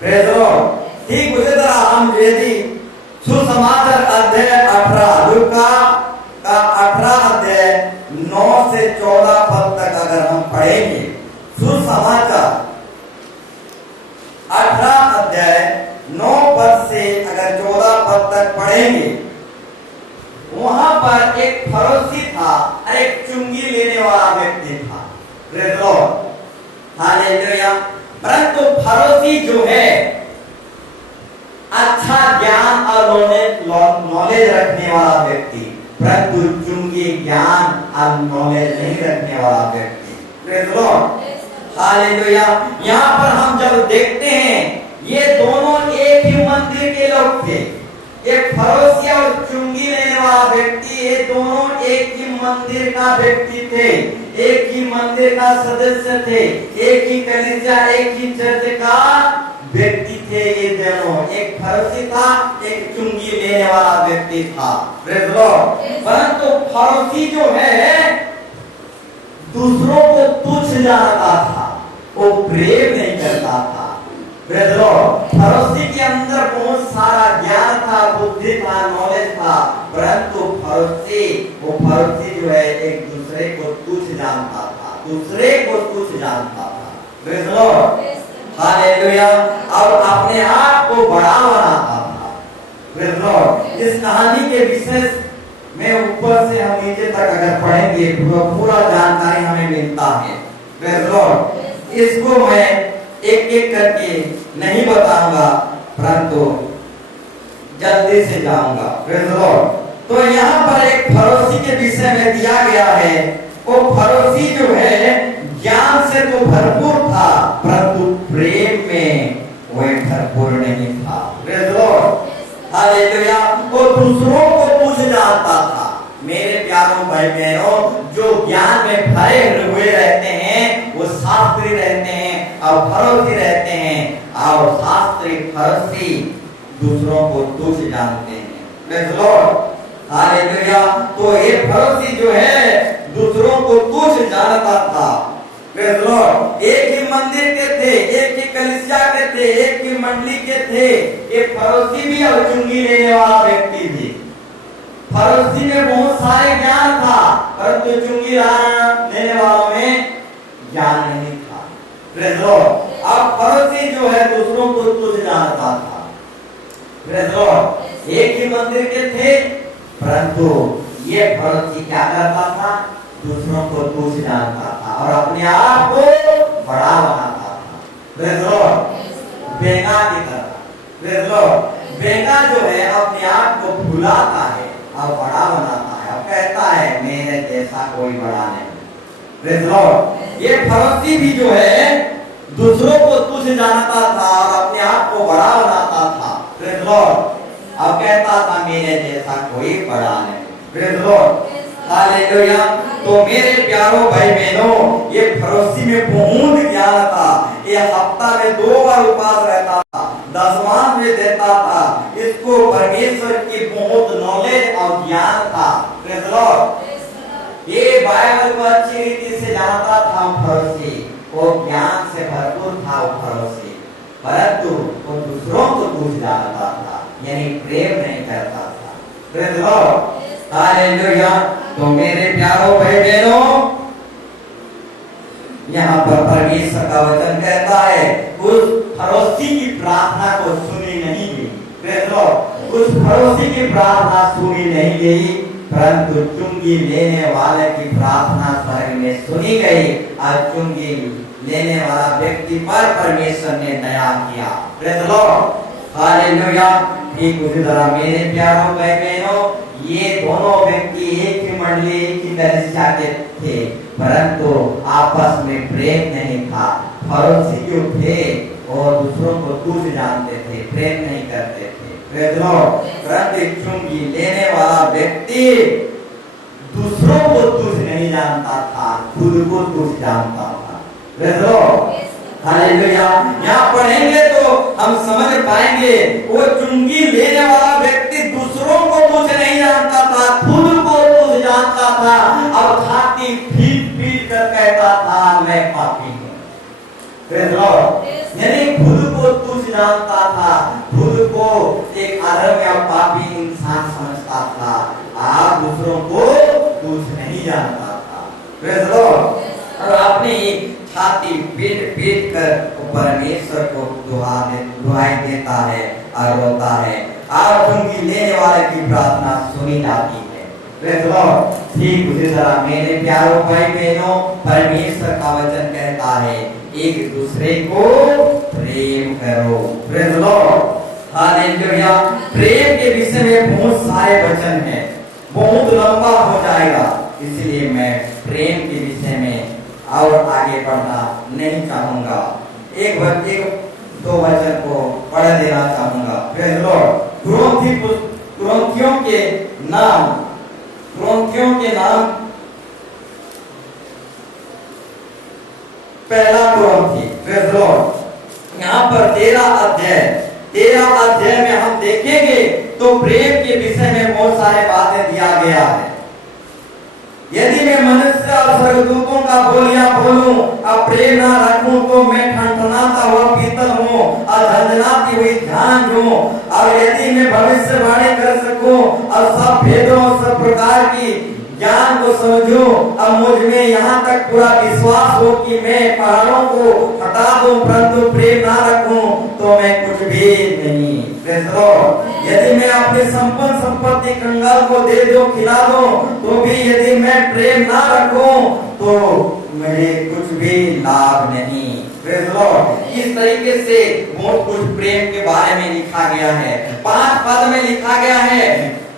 Praise the Lord. ठीक उसी तरह हम यदि सुसमाचार अध्याय 18 लूका का 18 अध्याय 9 से 14 पद तक अगर हम पढ़ेंगे, सुसमाचार 18 अध्याय 9 पद से अगर 14 पद तक पढ़ेंगे, वहां पर एक फरोशी था और एक चुंगी लेने वाला व्यक्ति था। Praise the lord. हालेलुया। परंतु फरोशी जो है अच्छा ज्ञान और नॉलेज रखने वाला व्यक्ति, परंतु चुंगी ज्ञान और नॉलेज नहीं रखने वाला व्यक्ति। Praise the lord. हालेलुया। यहाँ पर हम जब देखते हैं, ये दोनों एक ही मंदिर के लोग थे। एक फरोशी और चुंगी लेने वाला व्यक्ति, ये दोनों एक ही मंदिर का व्यक्ति थे, एक ही मंदिर का सदस्य थे, एक ही कलीसिया, एक ही चर्च का व्यक्ति थे। ये दोनों, एक फरोशी था, एक चुंगी लेने वाला व्यक्ति था। Praise the Lord. परंतु फरोशी जो है दूसरों को तुच्छ जानता था, वो प्रेम नहीं करता था। Praise the Lord. फरोशी के अंदर बहुत सारा ज्ञान था, बुद्धि था, नॉलेज था, परंतु वो फरोशी जो है एक दूसरे को तुच्छ जानता था, दूसरे को तुच्छ जानता था। Praise the lord. हालेलुया। और अपने आप को बड़ा बनाता था। Praise the Lord. इस कहानी के विशेष में ऊपर से हम नीचे तक अगर पढ़ेंगे, पूरा जानकारी हमें मिलता है। Praise the Lord. इसको मैं एक एक करके नहीं बताऊंगा, परंतु जल्दी से जाऊंगा। Praise the Lord. तो यहाँ पर एक फरोशी के विषय में दिया गया है। वो फरोशी जो है ज्ञान से तो भरपूर था, परंतु प्रेम में वह भरपूर नहीं था। Praise the lord. हालेलुया। वो दूसरों को तुच्छ जानता था। मेरे प्यारों भाई बहनों, जो ज्ञान में भरे हुए रहते हैं वो शास्त्री रहते हैं और फरोशी रहते हैं, और शास्त्री फरोशी दूसरों को तुच्छ जानते हैं। Praise the lord. हालेलुया। तो ये फरोशी जो है दूसरों को तुच्छ जानता था। Praise the Lord. एक ही मंदिर के थे, एक ही कलीसिया के थे, एक ही मंडली के थे। ये फरोशी भी और चुंगी लेने वाला व्यक्ति भी। फरोशी में बहुत सारे ज्ञान था, परंतु चुंगी लेने वालों में ज्ञान नहीं था। Praise the Lord. अब फरोशी जो है दूसरों को तुच्छ जानता था। Praise the Lord. एक ही मंदिर के थे, परंतु ये फरोशी क्या करता था? दूसरों को तुच्छ जानता था और अपने आप को बड़ा बनाता था। Praise the Lord. बेंगा की तरह। Praise the Lord. बेंगा जो है अपने आप को भुलाता है और बड़ा बनाता है और कहता है मेरे जैसा कोई बड़ा नहीं। Praise the Lord. ये फरोशी भी जो है दूसरों को तुच्छ जानता था और अपने आप को बड़ा बनाता था। Praise the Lord. अब कहता था मेरे जैसा कोई बड़ा नहीं। Praise the lord. हालेलुया। तो मेरे प्यारों भाई बहनों, ये फरोशी में बहुत ज्ञान था। ये हफ्ता में 2 बार उपवास रहता था, दसवां में देता था। इसको परमेश्वर की बहुत नॉलेज और ज्ञान था। Praise the Lord. ये बाइबल को अच्छी रीति से जानता था फरोशी, वो ज्ञान से भरपूर था वो फरोशी, परंतु वो दूसरों को तुच्छ जानता था, यानी प्रेम नहीं करता था। Praise the lord. हालेलुया। तो मेरे प्यारों भाई बहनों, यहाँ पर परमेश्वर का वचन कहता है उस फरोसी की प्रार्थना को सुनी नहीं गई। प्रेज़ लॉर्ड, उस फरोसी की प्रार्थना सुनी नहीं गई, परंतु चुंगी लेने वाले की प्रार्थना स्वर्ग में सुनी गई और चुंगी लेने वाला व्यक्ति पर परमेश्वर ने दया किया। Praise Lord, hallelujah. ठीक उसी तरह मेरे प्यारों भाई बहनों, ये दोनों व्यक्ति एक ही मंडली एक ही कलीसिया के थे, परंतु आपस में प्रेम नहीं था। फरोसी जो थे और दूसरों को तुच्छ जानते थे, प्रेम नहीं करते थे। प्रेज़ लॉर्ड, परंतु चुंगी लेने वाला व्यक्ति दूसरों को तुच्छ नहीं जानता था, खुद को तुच्छ जानता था। Praise Lord, hallelujah. यहाँ पढ़ेंगे तो हम समझ पाएंगे वो चुंगी लेने वाला व्यक्ति दूसरों को तुच्छ नहीं जानता था, खुद को तुच्छ जानता था और छाती पीट पीट कर कहता था मैं पापी हूँ। प्रेज़ लॉर्ड, यानी खुद को तुच्छ जानता था, खुद को एक अधर्म या पापी इंसान समझता था, आप दूसरों को तुच्छ नहीं जानता था। प्रेज़ लॉर्ड, और अपनी छाती पीट पीट कर परमेश्वर को दुहाई देता है और रोता है और चुंगी लेने वाले की प्रार्थना सुनी जाती है। प्रेज़ लॉर्ड, ठीक उसी तरह मेरे प्यारों भाई बहनों, परमेश्वर का वचन कहता है एक दूसरे को प्रेम करो। Praise Lord, hallelujah. प्रेम के विषय में बहुत सारे वचन हैं, बहुत लंबा हो जाएगा, इसलिए मैं प्रेम के विषय में और आगे बढ़ना नहीं चाहूंगा। एक दो वचन को पढ़ देना चाहूंगा। प्रेज़ लॉर्ड, कुरिन्थियों के नाम पहला कुरिन्थी, प्रेज़ लॉर्ड, यहाँ पर 13 अध्याय में हम देखेंगे तो प्रेम के विषय में बहुत सारे बातें दिया गया है। यदि मैं मनुष्य और स्वर्गदूतों का बोलियां बोलूं और प्रेम ना रखूं तो मैं ठनठनाता हुआ पीतल हूं और झंझनाती हुई झांझ हूं। और यदि मैं भविष्यवाणी कर सकूं और सब भेदों और सब प्रकार की ज्ञान को समझूं और मुझ में यहाँ तक पूरा विश्वास हो कि मैं पहाड़ों को हटा दूं, परंतु प्रेम ना रखूं तो मैं कुछ भी नहीं। प्रेज़ लॉर्ड, यदि मैं अपनी संपूर्ण संपत्ति कंगाल को दे दूं, खिला दूं, तो भी यदि मैं प्रेम ना रखूं तो मुझे कुछ भी लाभ नहीं। प्रेज़ लॉर्ड, इस तरीके से बहुत कुछ प्रेम के बारे में लिखा गया है। 5 पद में लिखा गया है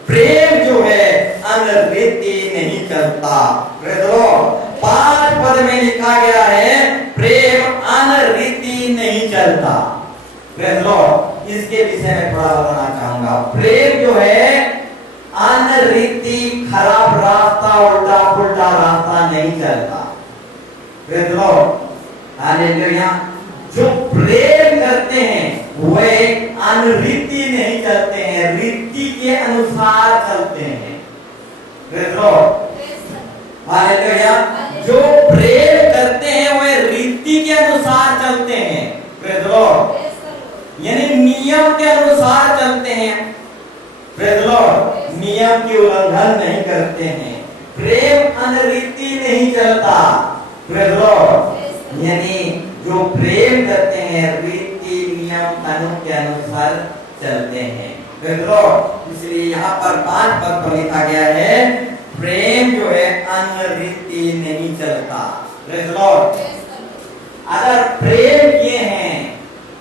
प्रेम जो है अनरीति नहीं चलता। प्रेज़ लॉर्ड, 5 पद में लिखा गया है प्रेम अनरीति नहीं चलता। प्रेज़ लॉर्ड, इसके विषय में थोड़ा बताना चाहूंगा। प्रेम जो है अनरीति, खराब रास्ता, उल्टा पुल्टा रास्ता नहीं चलता। Praise Lord, hallelujah. जो प्रेम करते हैं वे अनरीति नहीं चलते हैं, रीति के अनुसार चलते हैं। Praise Lord, hallelujah. जो प्रेम करते हैं वे रीति के अनुसार चलते हैं। प्रेज़ लॉर्ड, यानी नियम के अनुसार चलते हैं। प्रेज़ लॉर्ड, नियम की उल्लंघन नहीं करते हैं। प्रेम अनरीति नहीं चलता। प्रेज़ लॉर्ड, यानी जो प्रेम करते हैं रीति नियम कानून के अनुसार चलते हैं। प्रेज़ लॉर्ड, इसलिए यहाँ पर 5 पद पर लिखा गया है प्रेम जो है अनरीति नहीं चलता। प्रेज़ लॉर्ड, अगर प्रेम किए हैं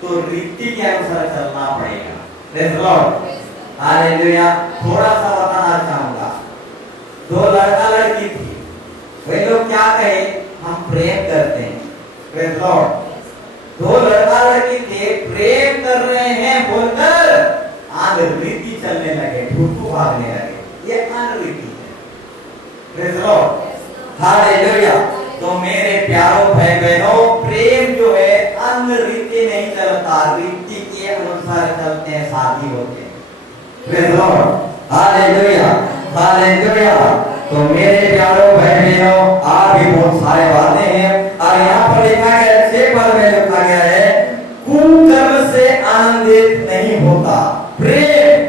तो रीति के अनुसार चलना पड़ेगा। Praise Lord, hallelujah. थोड़ा सा बताना चाहूंगा, 2 लड़का लड़की थी, वे लोग क्या कहे हम प्रेम करते हैं। प्रेज़ लॉर्ड, 2 लड़का लड़की थे, प्रेम कर रहे हैं बोलकर अनरीति चलने लगे, ठुठू भागने लगे, ये अनरीति है। Praise Lord, hallelujah. तो मेरे प्यारों भाई बहनों, प्रेम जो है अनरीति नहीं चलता, रीति के अनुसार चलते हैं, शादी होते हैं। Praise Lord, hallelujah, hallelujah. तो मेरे प्यारों भाई बहनों, और भी बहुत सारे बातें हैं और यहाँ पर लिखा गया 6 पद में लिखा गया है कुकर्म से आनंदित नहीं होता। प्रेम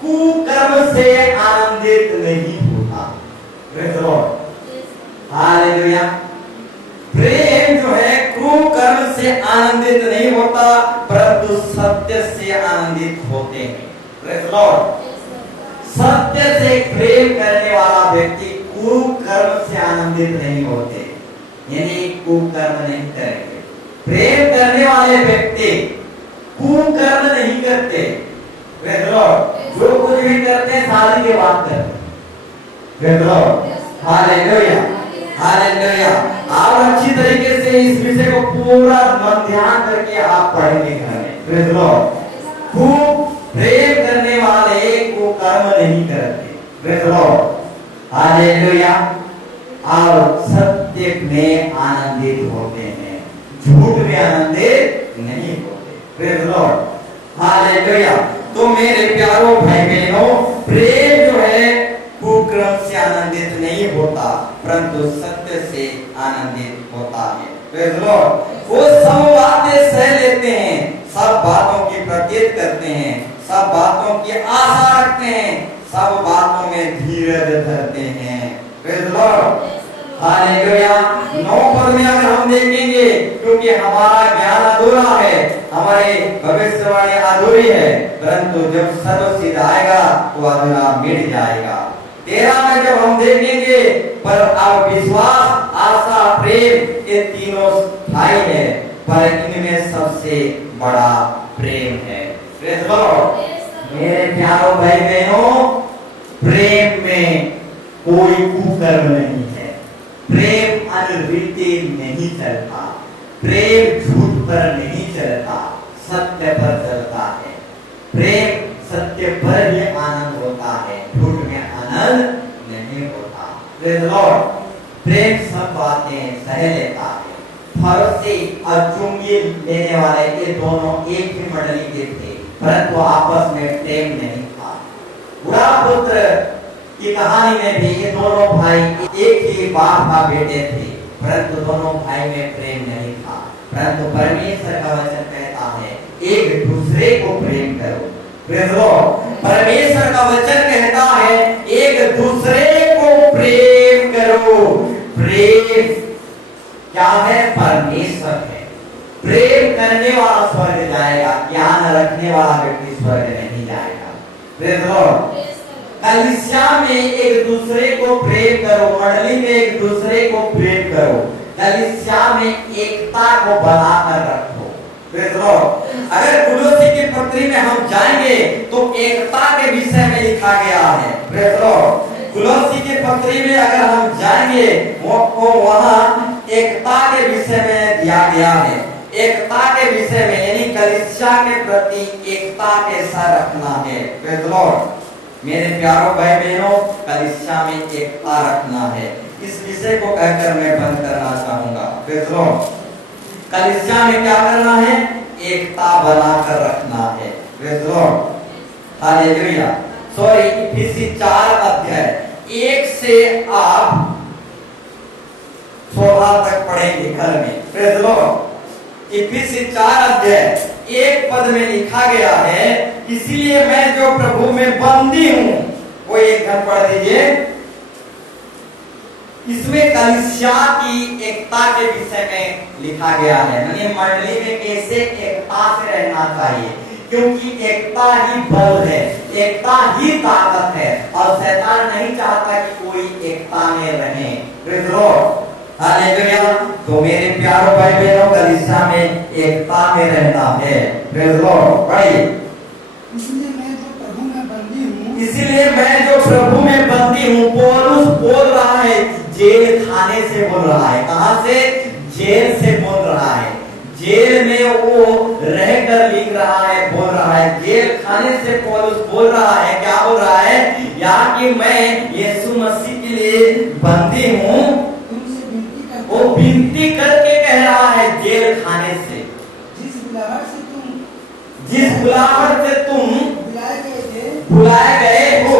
कुकर्म से आनंदित नहीं होता। Praise Lord, hallelujah. से आनंदित नहीं होता, परंतु सत्य से आनंदित होते हैं। Praise Lord. सत्य से प्रेम करने वाला व्यक्ति कुकर्म से आनंदित नहीं होते, यानी कुकर्म नहीं करेंगे। प्रेम करने वाले व्यक्ति कुकर्म नहीं करते। Praise Lord. जो कुछ भी करते हैं शादी के बाद करते हैं। Praise Lord. Hallelujah, hallelujah. आप अच्छी तरीके से इस विषय को पूरा मन ध्यान करके आप पढ़ेंगे घर में। Praise Lord. खूब प्रेम करने वाले को कर्म नहीं करते। Praise Lord. हालेलुया। और सत्य में आनंदित होते हैं, झूठ में आनंदित नहीं होते। Praise Lord. हालेलुया। तो मेरे प्यारों भाई बहनों, प्रेम जो है कुकर्म से आनंदित नहीं होता, परंतु सत्य से आनंदित होता है। Praise Lord. वो सब बातें सह लेते हैं, सब बातों की प्रतीत करते हैं, सब बातों की आशा रखते हैं, सब बातों में धीरज धरते हैं। Praise Lord. हालेलुया। 9 पद में अगर हम देखेंगे, क्योंकि हमारा ज्ञान अधूरा है, हमारी भविष्यवाणी अधूरी है, परंतु जब सर्व सिद्ध आएगा तो अधूरा मिट जाएगा। 13 में जब हम देखेंगे, पर अब विश्वास, आशा, प्रेम ये तीनों स्थायी है, पर इनमें सबसे बड़ा प्रेम है। Praise Lord. मेरे प्यारों भाई बहनों, प्रेम में कोई कुकर्म नहीं है, प्रेम अनुवृत्ति नहीं चलता, प्रेम झूठ पर नहीं चलता, सत्य पर चलता है। प्रेम सत्य पर ही आनंद होता है, झूठ में आनंद नहीं होता। Praise Lord. प्रेम सब बातें सह लेता है। फरसी और चुंगी लेने वाले ये दोनों एक ही मंडली के थे, परंतु आपस में प्रेम नहीं था। बुरा पुत्र की कहानी में भी ये दोनों भाई एक ही बाप का बेटे थे, परंतु दोनों भाई में प्रेम नहीं था। परंतु परमेश्वर का वचन कहता है एक दूसरे को प्रेम करो। Praise Lord. परमेश्वर का वचन कहता है एक दूसरे को प्रेम करो। प्रेम क्या है? परमेश्वर है। प्रेम करने वाला स्वर्ग जाएगा, ज्ञान रखने वाला व्यक्ति स्वर्ग नहीं जाएगा। Praise Lord. कलीसिया में एक दूसरे को प्रेम करो, मंडली में एक दूसरे को प्रेम करो, कलीसिया में एकता को बनाकर रखो। Praise Lord. अगर कुलोसी की पत्री में हम जाएंगे तो एकता के विषय में लिखा गया है। Praise Lord. कुलोसी की पत्री में अगर हम जाएंगे वो वहां एकता के विषय में दिया गया है। एकता के विषय में यानी कलीसिया के प्रति एकता कैसा रखना है। Praise Lord. मेरे प्यारों भाई बहनों, कलीसिया में एकता रखना है। इस विषय को कहकर मैं बंद करना चाहूंगा। Praise Lord. कलीसिया में क्या करना है? एकता बनाकर रखना है। Praise Lord. हालेलुया। सॉरी, इफिसी 4 अध्याय 1 से आप 16 तक पढ़ेंगे घर में। Praise Lord. इफिसी 4 अध्याय 1 पद में लिखा गया है, इसीलिए मैं जो प्रभु में बंदी हूं, वो एक घर पढ़ दीजिए। इसमें कलीसिया की एकता के विषय में लिखा गया है, यानी मंडली में कैसे एकता से रहना चाहिए, क्योंकि एकता ही बल है, एकता ही ताकत है, और शैतान नहीं चाहता कि कोई एकता में रहे। Praise Lord. हालेलुया। तो मेरे प्यारों भाई बहनों, कलीसिया में एकता में रहना है। Praise Lord. पढ़िए। इसलिए मैं जो प्रभु में बंदी हूँ, इसीलिए मैं जो प्रभु में बंदी हूँ। पौलुस बोल रहा है, जेल खाने से बोल रहा है। कहां से? जेल से बोल रहा है। जेल में वो रहकर लिख रहा है, बोल रहा है। जेल खाने से पौलुस बोल रहा है, क्या बोल रहा है? या कि मैं यीशु मसीह के लिए बंदी हूँ। तुमसे विनती करता वो विनती करके कह रहा है जेल खाने से, जिस बुलाहट से तुम बुलाए गए हो,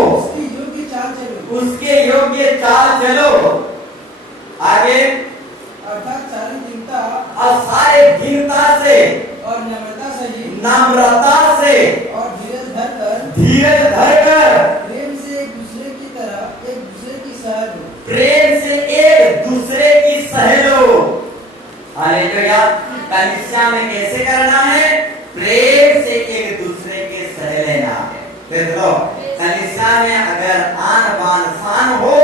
उसके योग्य चाल चलो। आगे अर्थात सारी दीनता और सारे दीनता से और नम्रता से और धीरज धरकर प्रेम से एक दूसरे की सह लो। हालेलुया। कलीसिया में कैसे करना है? प्रेम से एक दूसरे के सह लेना है। देखो कलीसिया में अगर आन बान शान हो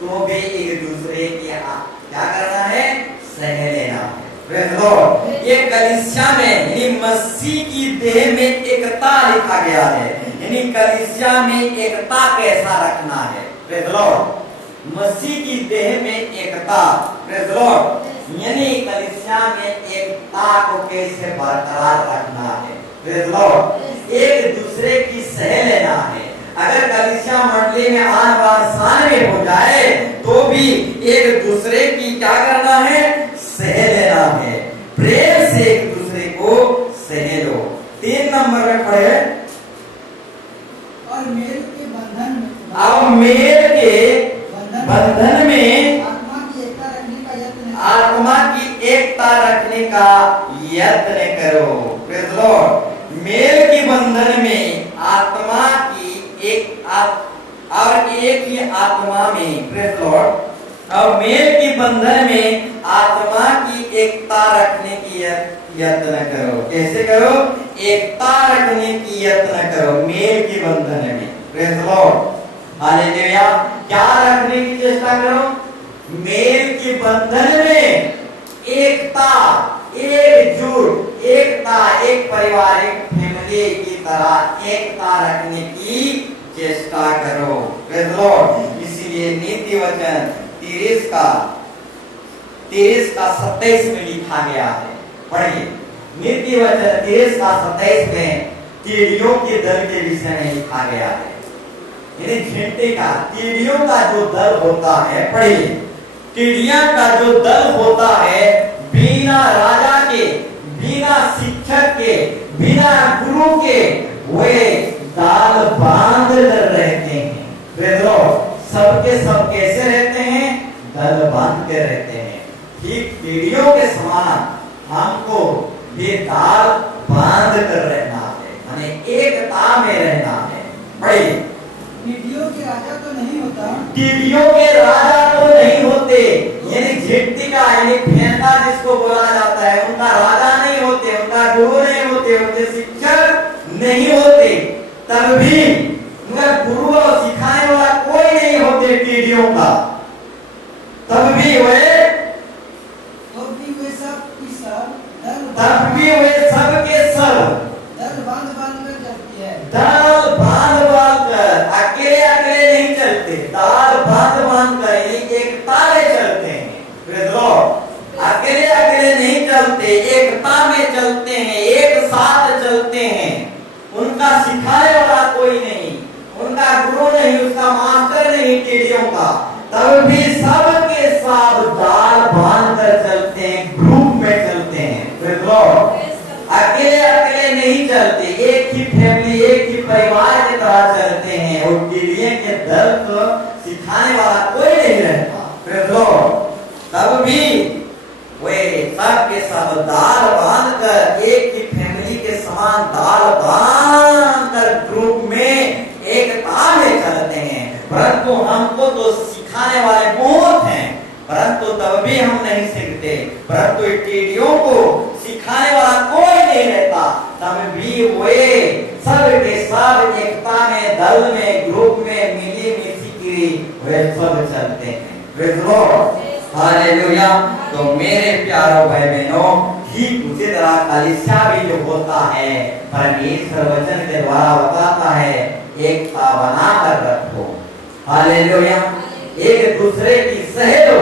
तो भी एक दूसरे की क्या करना है? सह लेना है। देखो ये कलीसिया में यानी मसीह की देह में एकता लिखा गया है। यानी कलीसिया में एकता कैसा रखना है? Praise Lord. मसीह की देह में एकता, प्रेज़ लॉर्ड, यानी कलीसिया में एकता को कैसे बरकरार रखना है? Praise Lord. एक दूसरे की सह लेना है। अगर कलीसिया मंडली में आन बान शान में हो जाए तो भी एक दूसरे की क्या करना है? सह लेना है। प्रेम से एक दूसरे को सह लो। 3 नंबर में पढ़े और मेल के बंधन में, अब मेल के बंधन में आत्मा की एकता रखने का यत्न करो। Praise Lord. मेल के बंधन में आत्मा की और एक ही आत्मा में, प्रेज़ लॉर्ड, और मेल के बंधन में आत्मा की एकता रखने की यत्न करो। कैसे करो? एकता रखने की यत्न करो मेल के बंधन में। Praise Lord. हालेलुया। क्या रखने की चेष्टा करो? मेल के बंधन में एकता, एकजुट, एकता, एक परिवार, एक फैमिली की तरह एकता रखने की चेष्टा करो। Praise Lord. इसीलिए नीति वचन 30 का 27 में लिखा गया है। पढ़िए नीति वचन 30 का 27 में कीड़ियों के दल के विषय में लिखा गया है। यानी झींटे का, कीड़ियों का जो दल होता है, पढ़िए, कीड़ियां का जो दल होता है बिना राजा के, बिना शिक्षक के, बिना गुरु के वे दाल बांध कर रहते हैं। प्रेज़ सबके सब कैसे रहते हैं? दल बांध के रहते हैं। ठीक कीड़ियों के समान हमको ये दाल बांध कर रहना है, माने एकता में रहना है। पढ़िए कीड़ियों के राजा तो नहीं होता, कीड़ियों के राजा तो नहीं होते, यानी झिंटी का यानी फेंटा जिसको बोला जाता है, उनका राजा नहीं होते, उनका गुरु नहीं होते, उनके शिक्षक नहीं होते, तब भी उनका गुरु और सिखाने वाला कोई नहीं होते कीड़ियों का, तब भी वे सब दल बांध कर चलती है। दाल बांध कर, अकेले अकेले नहीं चलते, दाल बांध कर एकता में चलते हैं। Praise Lord. अकेले अकेले नहीं चलते, एकता में चलते हैं, एक साथ चलते हैं। उनका सिखाने वाला कोई नहीं, उनका गुरु नहीं, उसका मास्टर नहीं कीड़ियों का, तब भी सबके साथ दाल बांध कर चलते हैं, ग्रुप में चलते हैं। Praise Lord. अकेले अकेले नहीं चलते, एक ही फैमिली, एक ही परिवार की तरह चलते हैं। और कीड़ियों के दल को सिखाने वाला कोई नहीं रहता। Praise Lord. तब भी वे सबके सब दाल बांध कर, एक ही फैमिली के समान दाल बांध कर ग्रुप में एकता में चलते हैं। परंतु हमको तो सिखाने वाले बहुत हैं, परंतु तब भी हम नहीं सीखते। परंतु कीड़ियों को सिखाने वाला कोई नहीं रहता, तब भी वे सब के सब एकता में, दल में, ग्रुप में मिली मिली वे सब चलते हैं। Praise Lord. हालेलुया। तो मेरे प्यारों भाई बहनों, ठीक उसी तरह कलीसिया भी जो होता है परमेश्वर वचन के द्वारा बताता है, एकता बना कर रखो। हालेलुया। एक दूसरे की सह लो।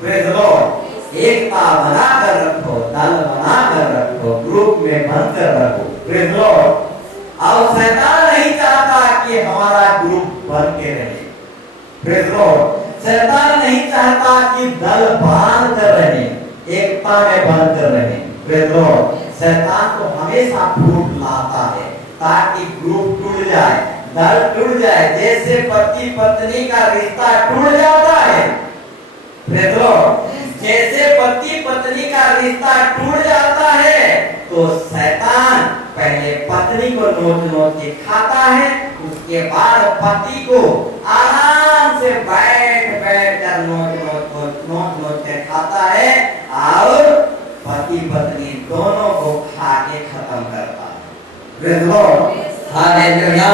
Praise Lord. एकता बना कर रखो, दल बना कर रखो, ग्रुप में बन कर रखो। Praise Lord. और शैतान नहीं चाहता कि हमारा ग्रुप बन के रहे। Praise Lord. शैतान नहीं चाहता कि दल बांध कर रहे, एकता में बन कर रहे। Praise Lord. शैतान तो हमेशा फूट लाता है ताकि ग्रुप टूट जाए, दल टूट जाए। जैसे पति पत्नी का रिश्ता टूट जाता है, प्रेज़ लॉर्ड, जैसे पति पत्नी का रिश्ता टूट जाता है, तो शैतान पहले पत्नी को नोच के खाता है, उसके बाद पति को आराम से बैठ कर नोच के खाता है। Praise the lord, hallelujah,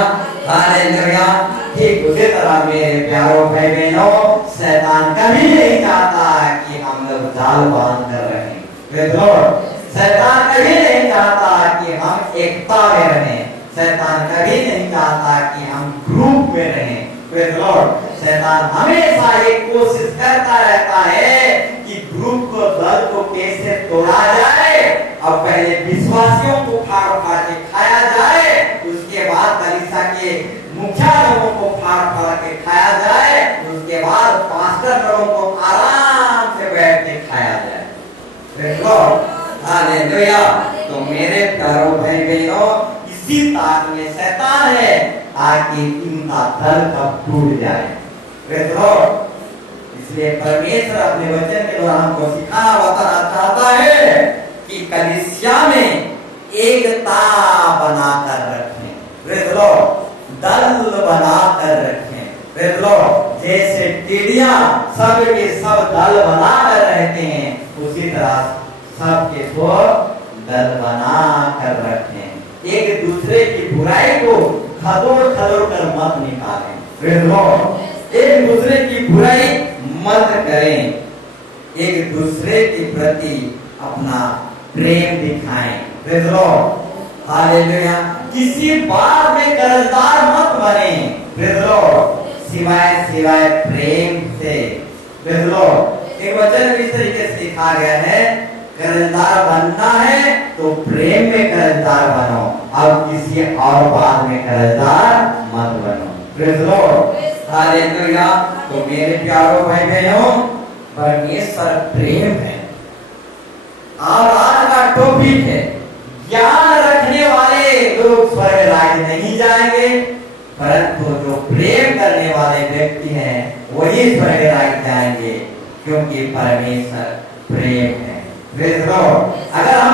hallelujah. ठीक उसी तरह मेरे प्यारों भाई बहनों, शैतान कभी नहीं चाहता कि हम लोग जाल बांध कर रहें। प्रेज द लॉर्ड, शैतान कभी नहीं चाहता कि हम एकता में रहें। शैतान कभी नहीं चाहता कि हम ग्रुप में रहें। प्रेज द लॉर्ड, शैतान हमेशा ये कोशिश करता रहता है कि ग्रुप को, दल को कैसे तोड़ा जाए। अब पहले विश्वासियों को फाड़ फाड़ के खाया जाए, उसके बाद कलीसिया के मुखिया लोगों को फाड़ फाड़ के खाया जाए, उसके बाद पास्टर लोगों को आराम से बैठ के खाया जाए। Praise the lord, hallelujah. तो मेरे प्यारों भाई बहनों, इसी ताक में शैतान है ताकि इनका दल कब टूट जाए। प्रेज द लॉर्ड, इसलिए परमेश्वर अपने वचन के द्वारा हमको सिखाना बताना चाहता है कि कलीसिया में एकता बनाकर रखें। प्रेज द लॉर्ड, दल बनाकर रखें। प्रेज द लॉर्ड, जैसे टिड्डियां सब के सब दल बनाकर रहते हैं, उसी तरह सबके सब दल बना कर रखें। एक दूसरे की बुराई को खदोड़ खदोड़ कर मत निकालें। प्रेज द लॉर्ड, एक दूसरे की बुराई मत करें, एक दूसरे के प्रति अपना प्रेम दिखाएं। Praise the lord, hallelujah. किसी बात में कर्जदार मत बने। प्रेज द लॉर्ड, सिवाय प्रेम से। प्रेज द लॉर्ड, एक वचन इस तरीके से लिखा गया है, कर्जदार बनना है तो प्रेम में कर्जदार बनो, अब किसी और बात में कर्जदार मत बनो। Praise the lord, hallelujah. तो मेरे प्यारों भाई बहनों, परमेश्वर प्रेम है। और आज का टॉपिक है, ज्ञान रखने वाले लोग स्वर्ग राज्य नहीं जाएंगे, परंतु जो प्रेम करने वाले व्यक्ति हैं वही स्वर्ग राज्य जाएंगे, क्योंकि परमेश्वर प्रेम है। प्रेज द लॉर्ड, अगर हम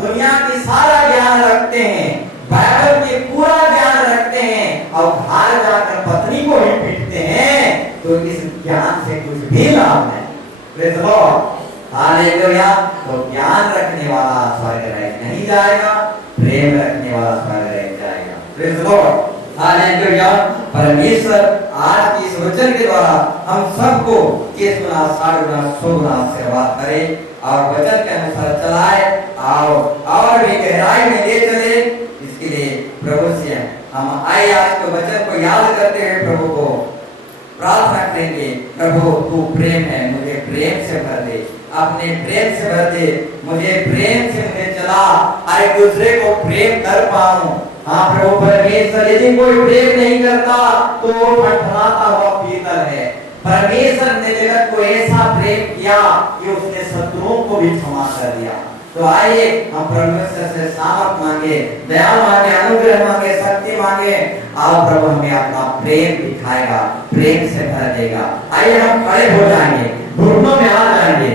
दुनिया की सारा ज्ञान रखते हैं, बाइबल के पूरा ज्ञान रखते हैं और घर जाकर पत्नी को ही पीटते हैं, तो इस ज्ञान से कुछ भी लाभ नहीं। Praise the lord, hallelujah. तो ज्ञान रखने वाला स्वर्ग राज्य नहीं जाएगा, प्रेम रखने वाला स्वर्ग राज्य जाएगा। Praise the lord, hallelujah. परमेश्वर आज की इस वचन के द्वारा हम सबको 30 गुना 60 गुना 100 गुना आशीर्वाद करे और वचन के अनुसार चलाए और भी गहराई में ले चले। इसके लिए प्रभु से हम आए आज के वचन को याद करते हुए प्रभु को प्रार्थना करेंगे, प्रभु तू प्रेम है, मुझे प्रेम से भर दे, अपने प्रेम से भर दे, मुझे प्रेम से मुझे चला, एक दूसरे को प्रेम कर पाऊं। हाँ प्रभु परमेश्वर, यदि कोई प्रेम नहीं करता तो वो फटफटाता हुआ पीतल है। परमेश्वर ने जगत को ऐसा प्रेम किया कि उसने शत्रुओं को भी क्षमा कर दिया। तो आइए हम परमेश्वर से सामर्थ मांगे, दया मांगे, अनुग्रह मांगे, शक्ति मांगे, और प्रभु हमें अपना प्रेम दिखाएगा, प्रेम से भर देगा। आइए हम खड़े हो जाएंगे, घुटनों में आ जाएंगे।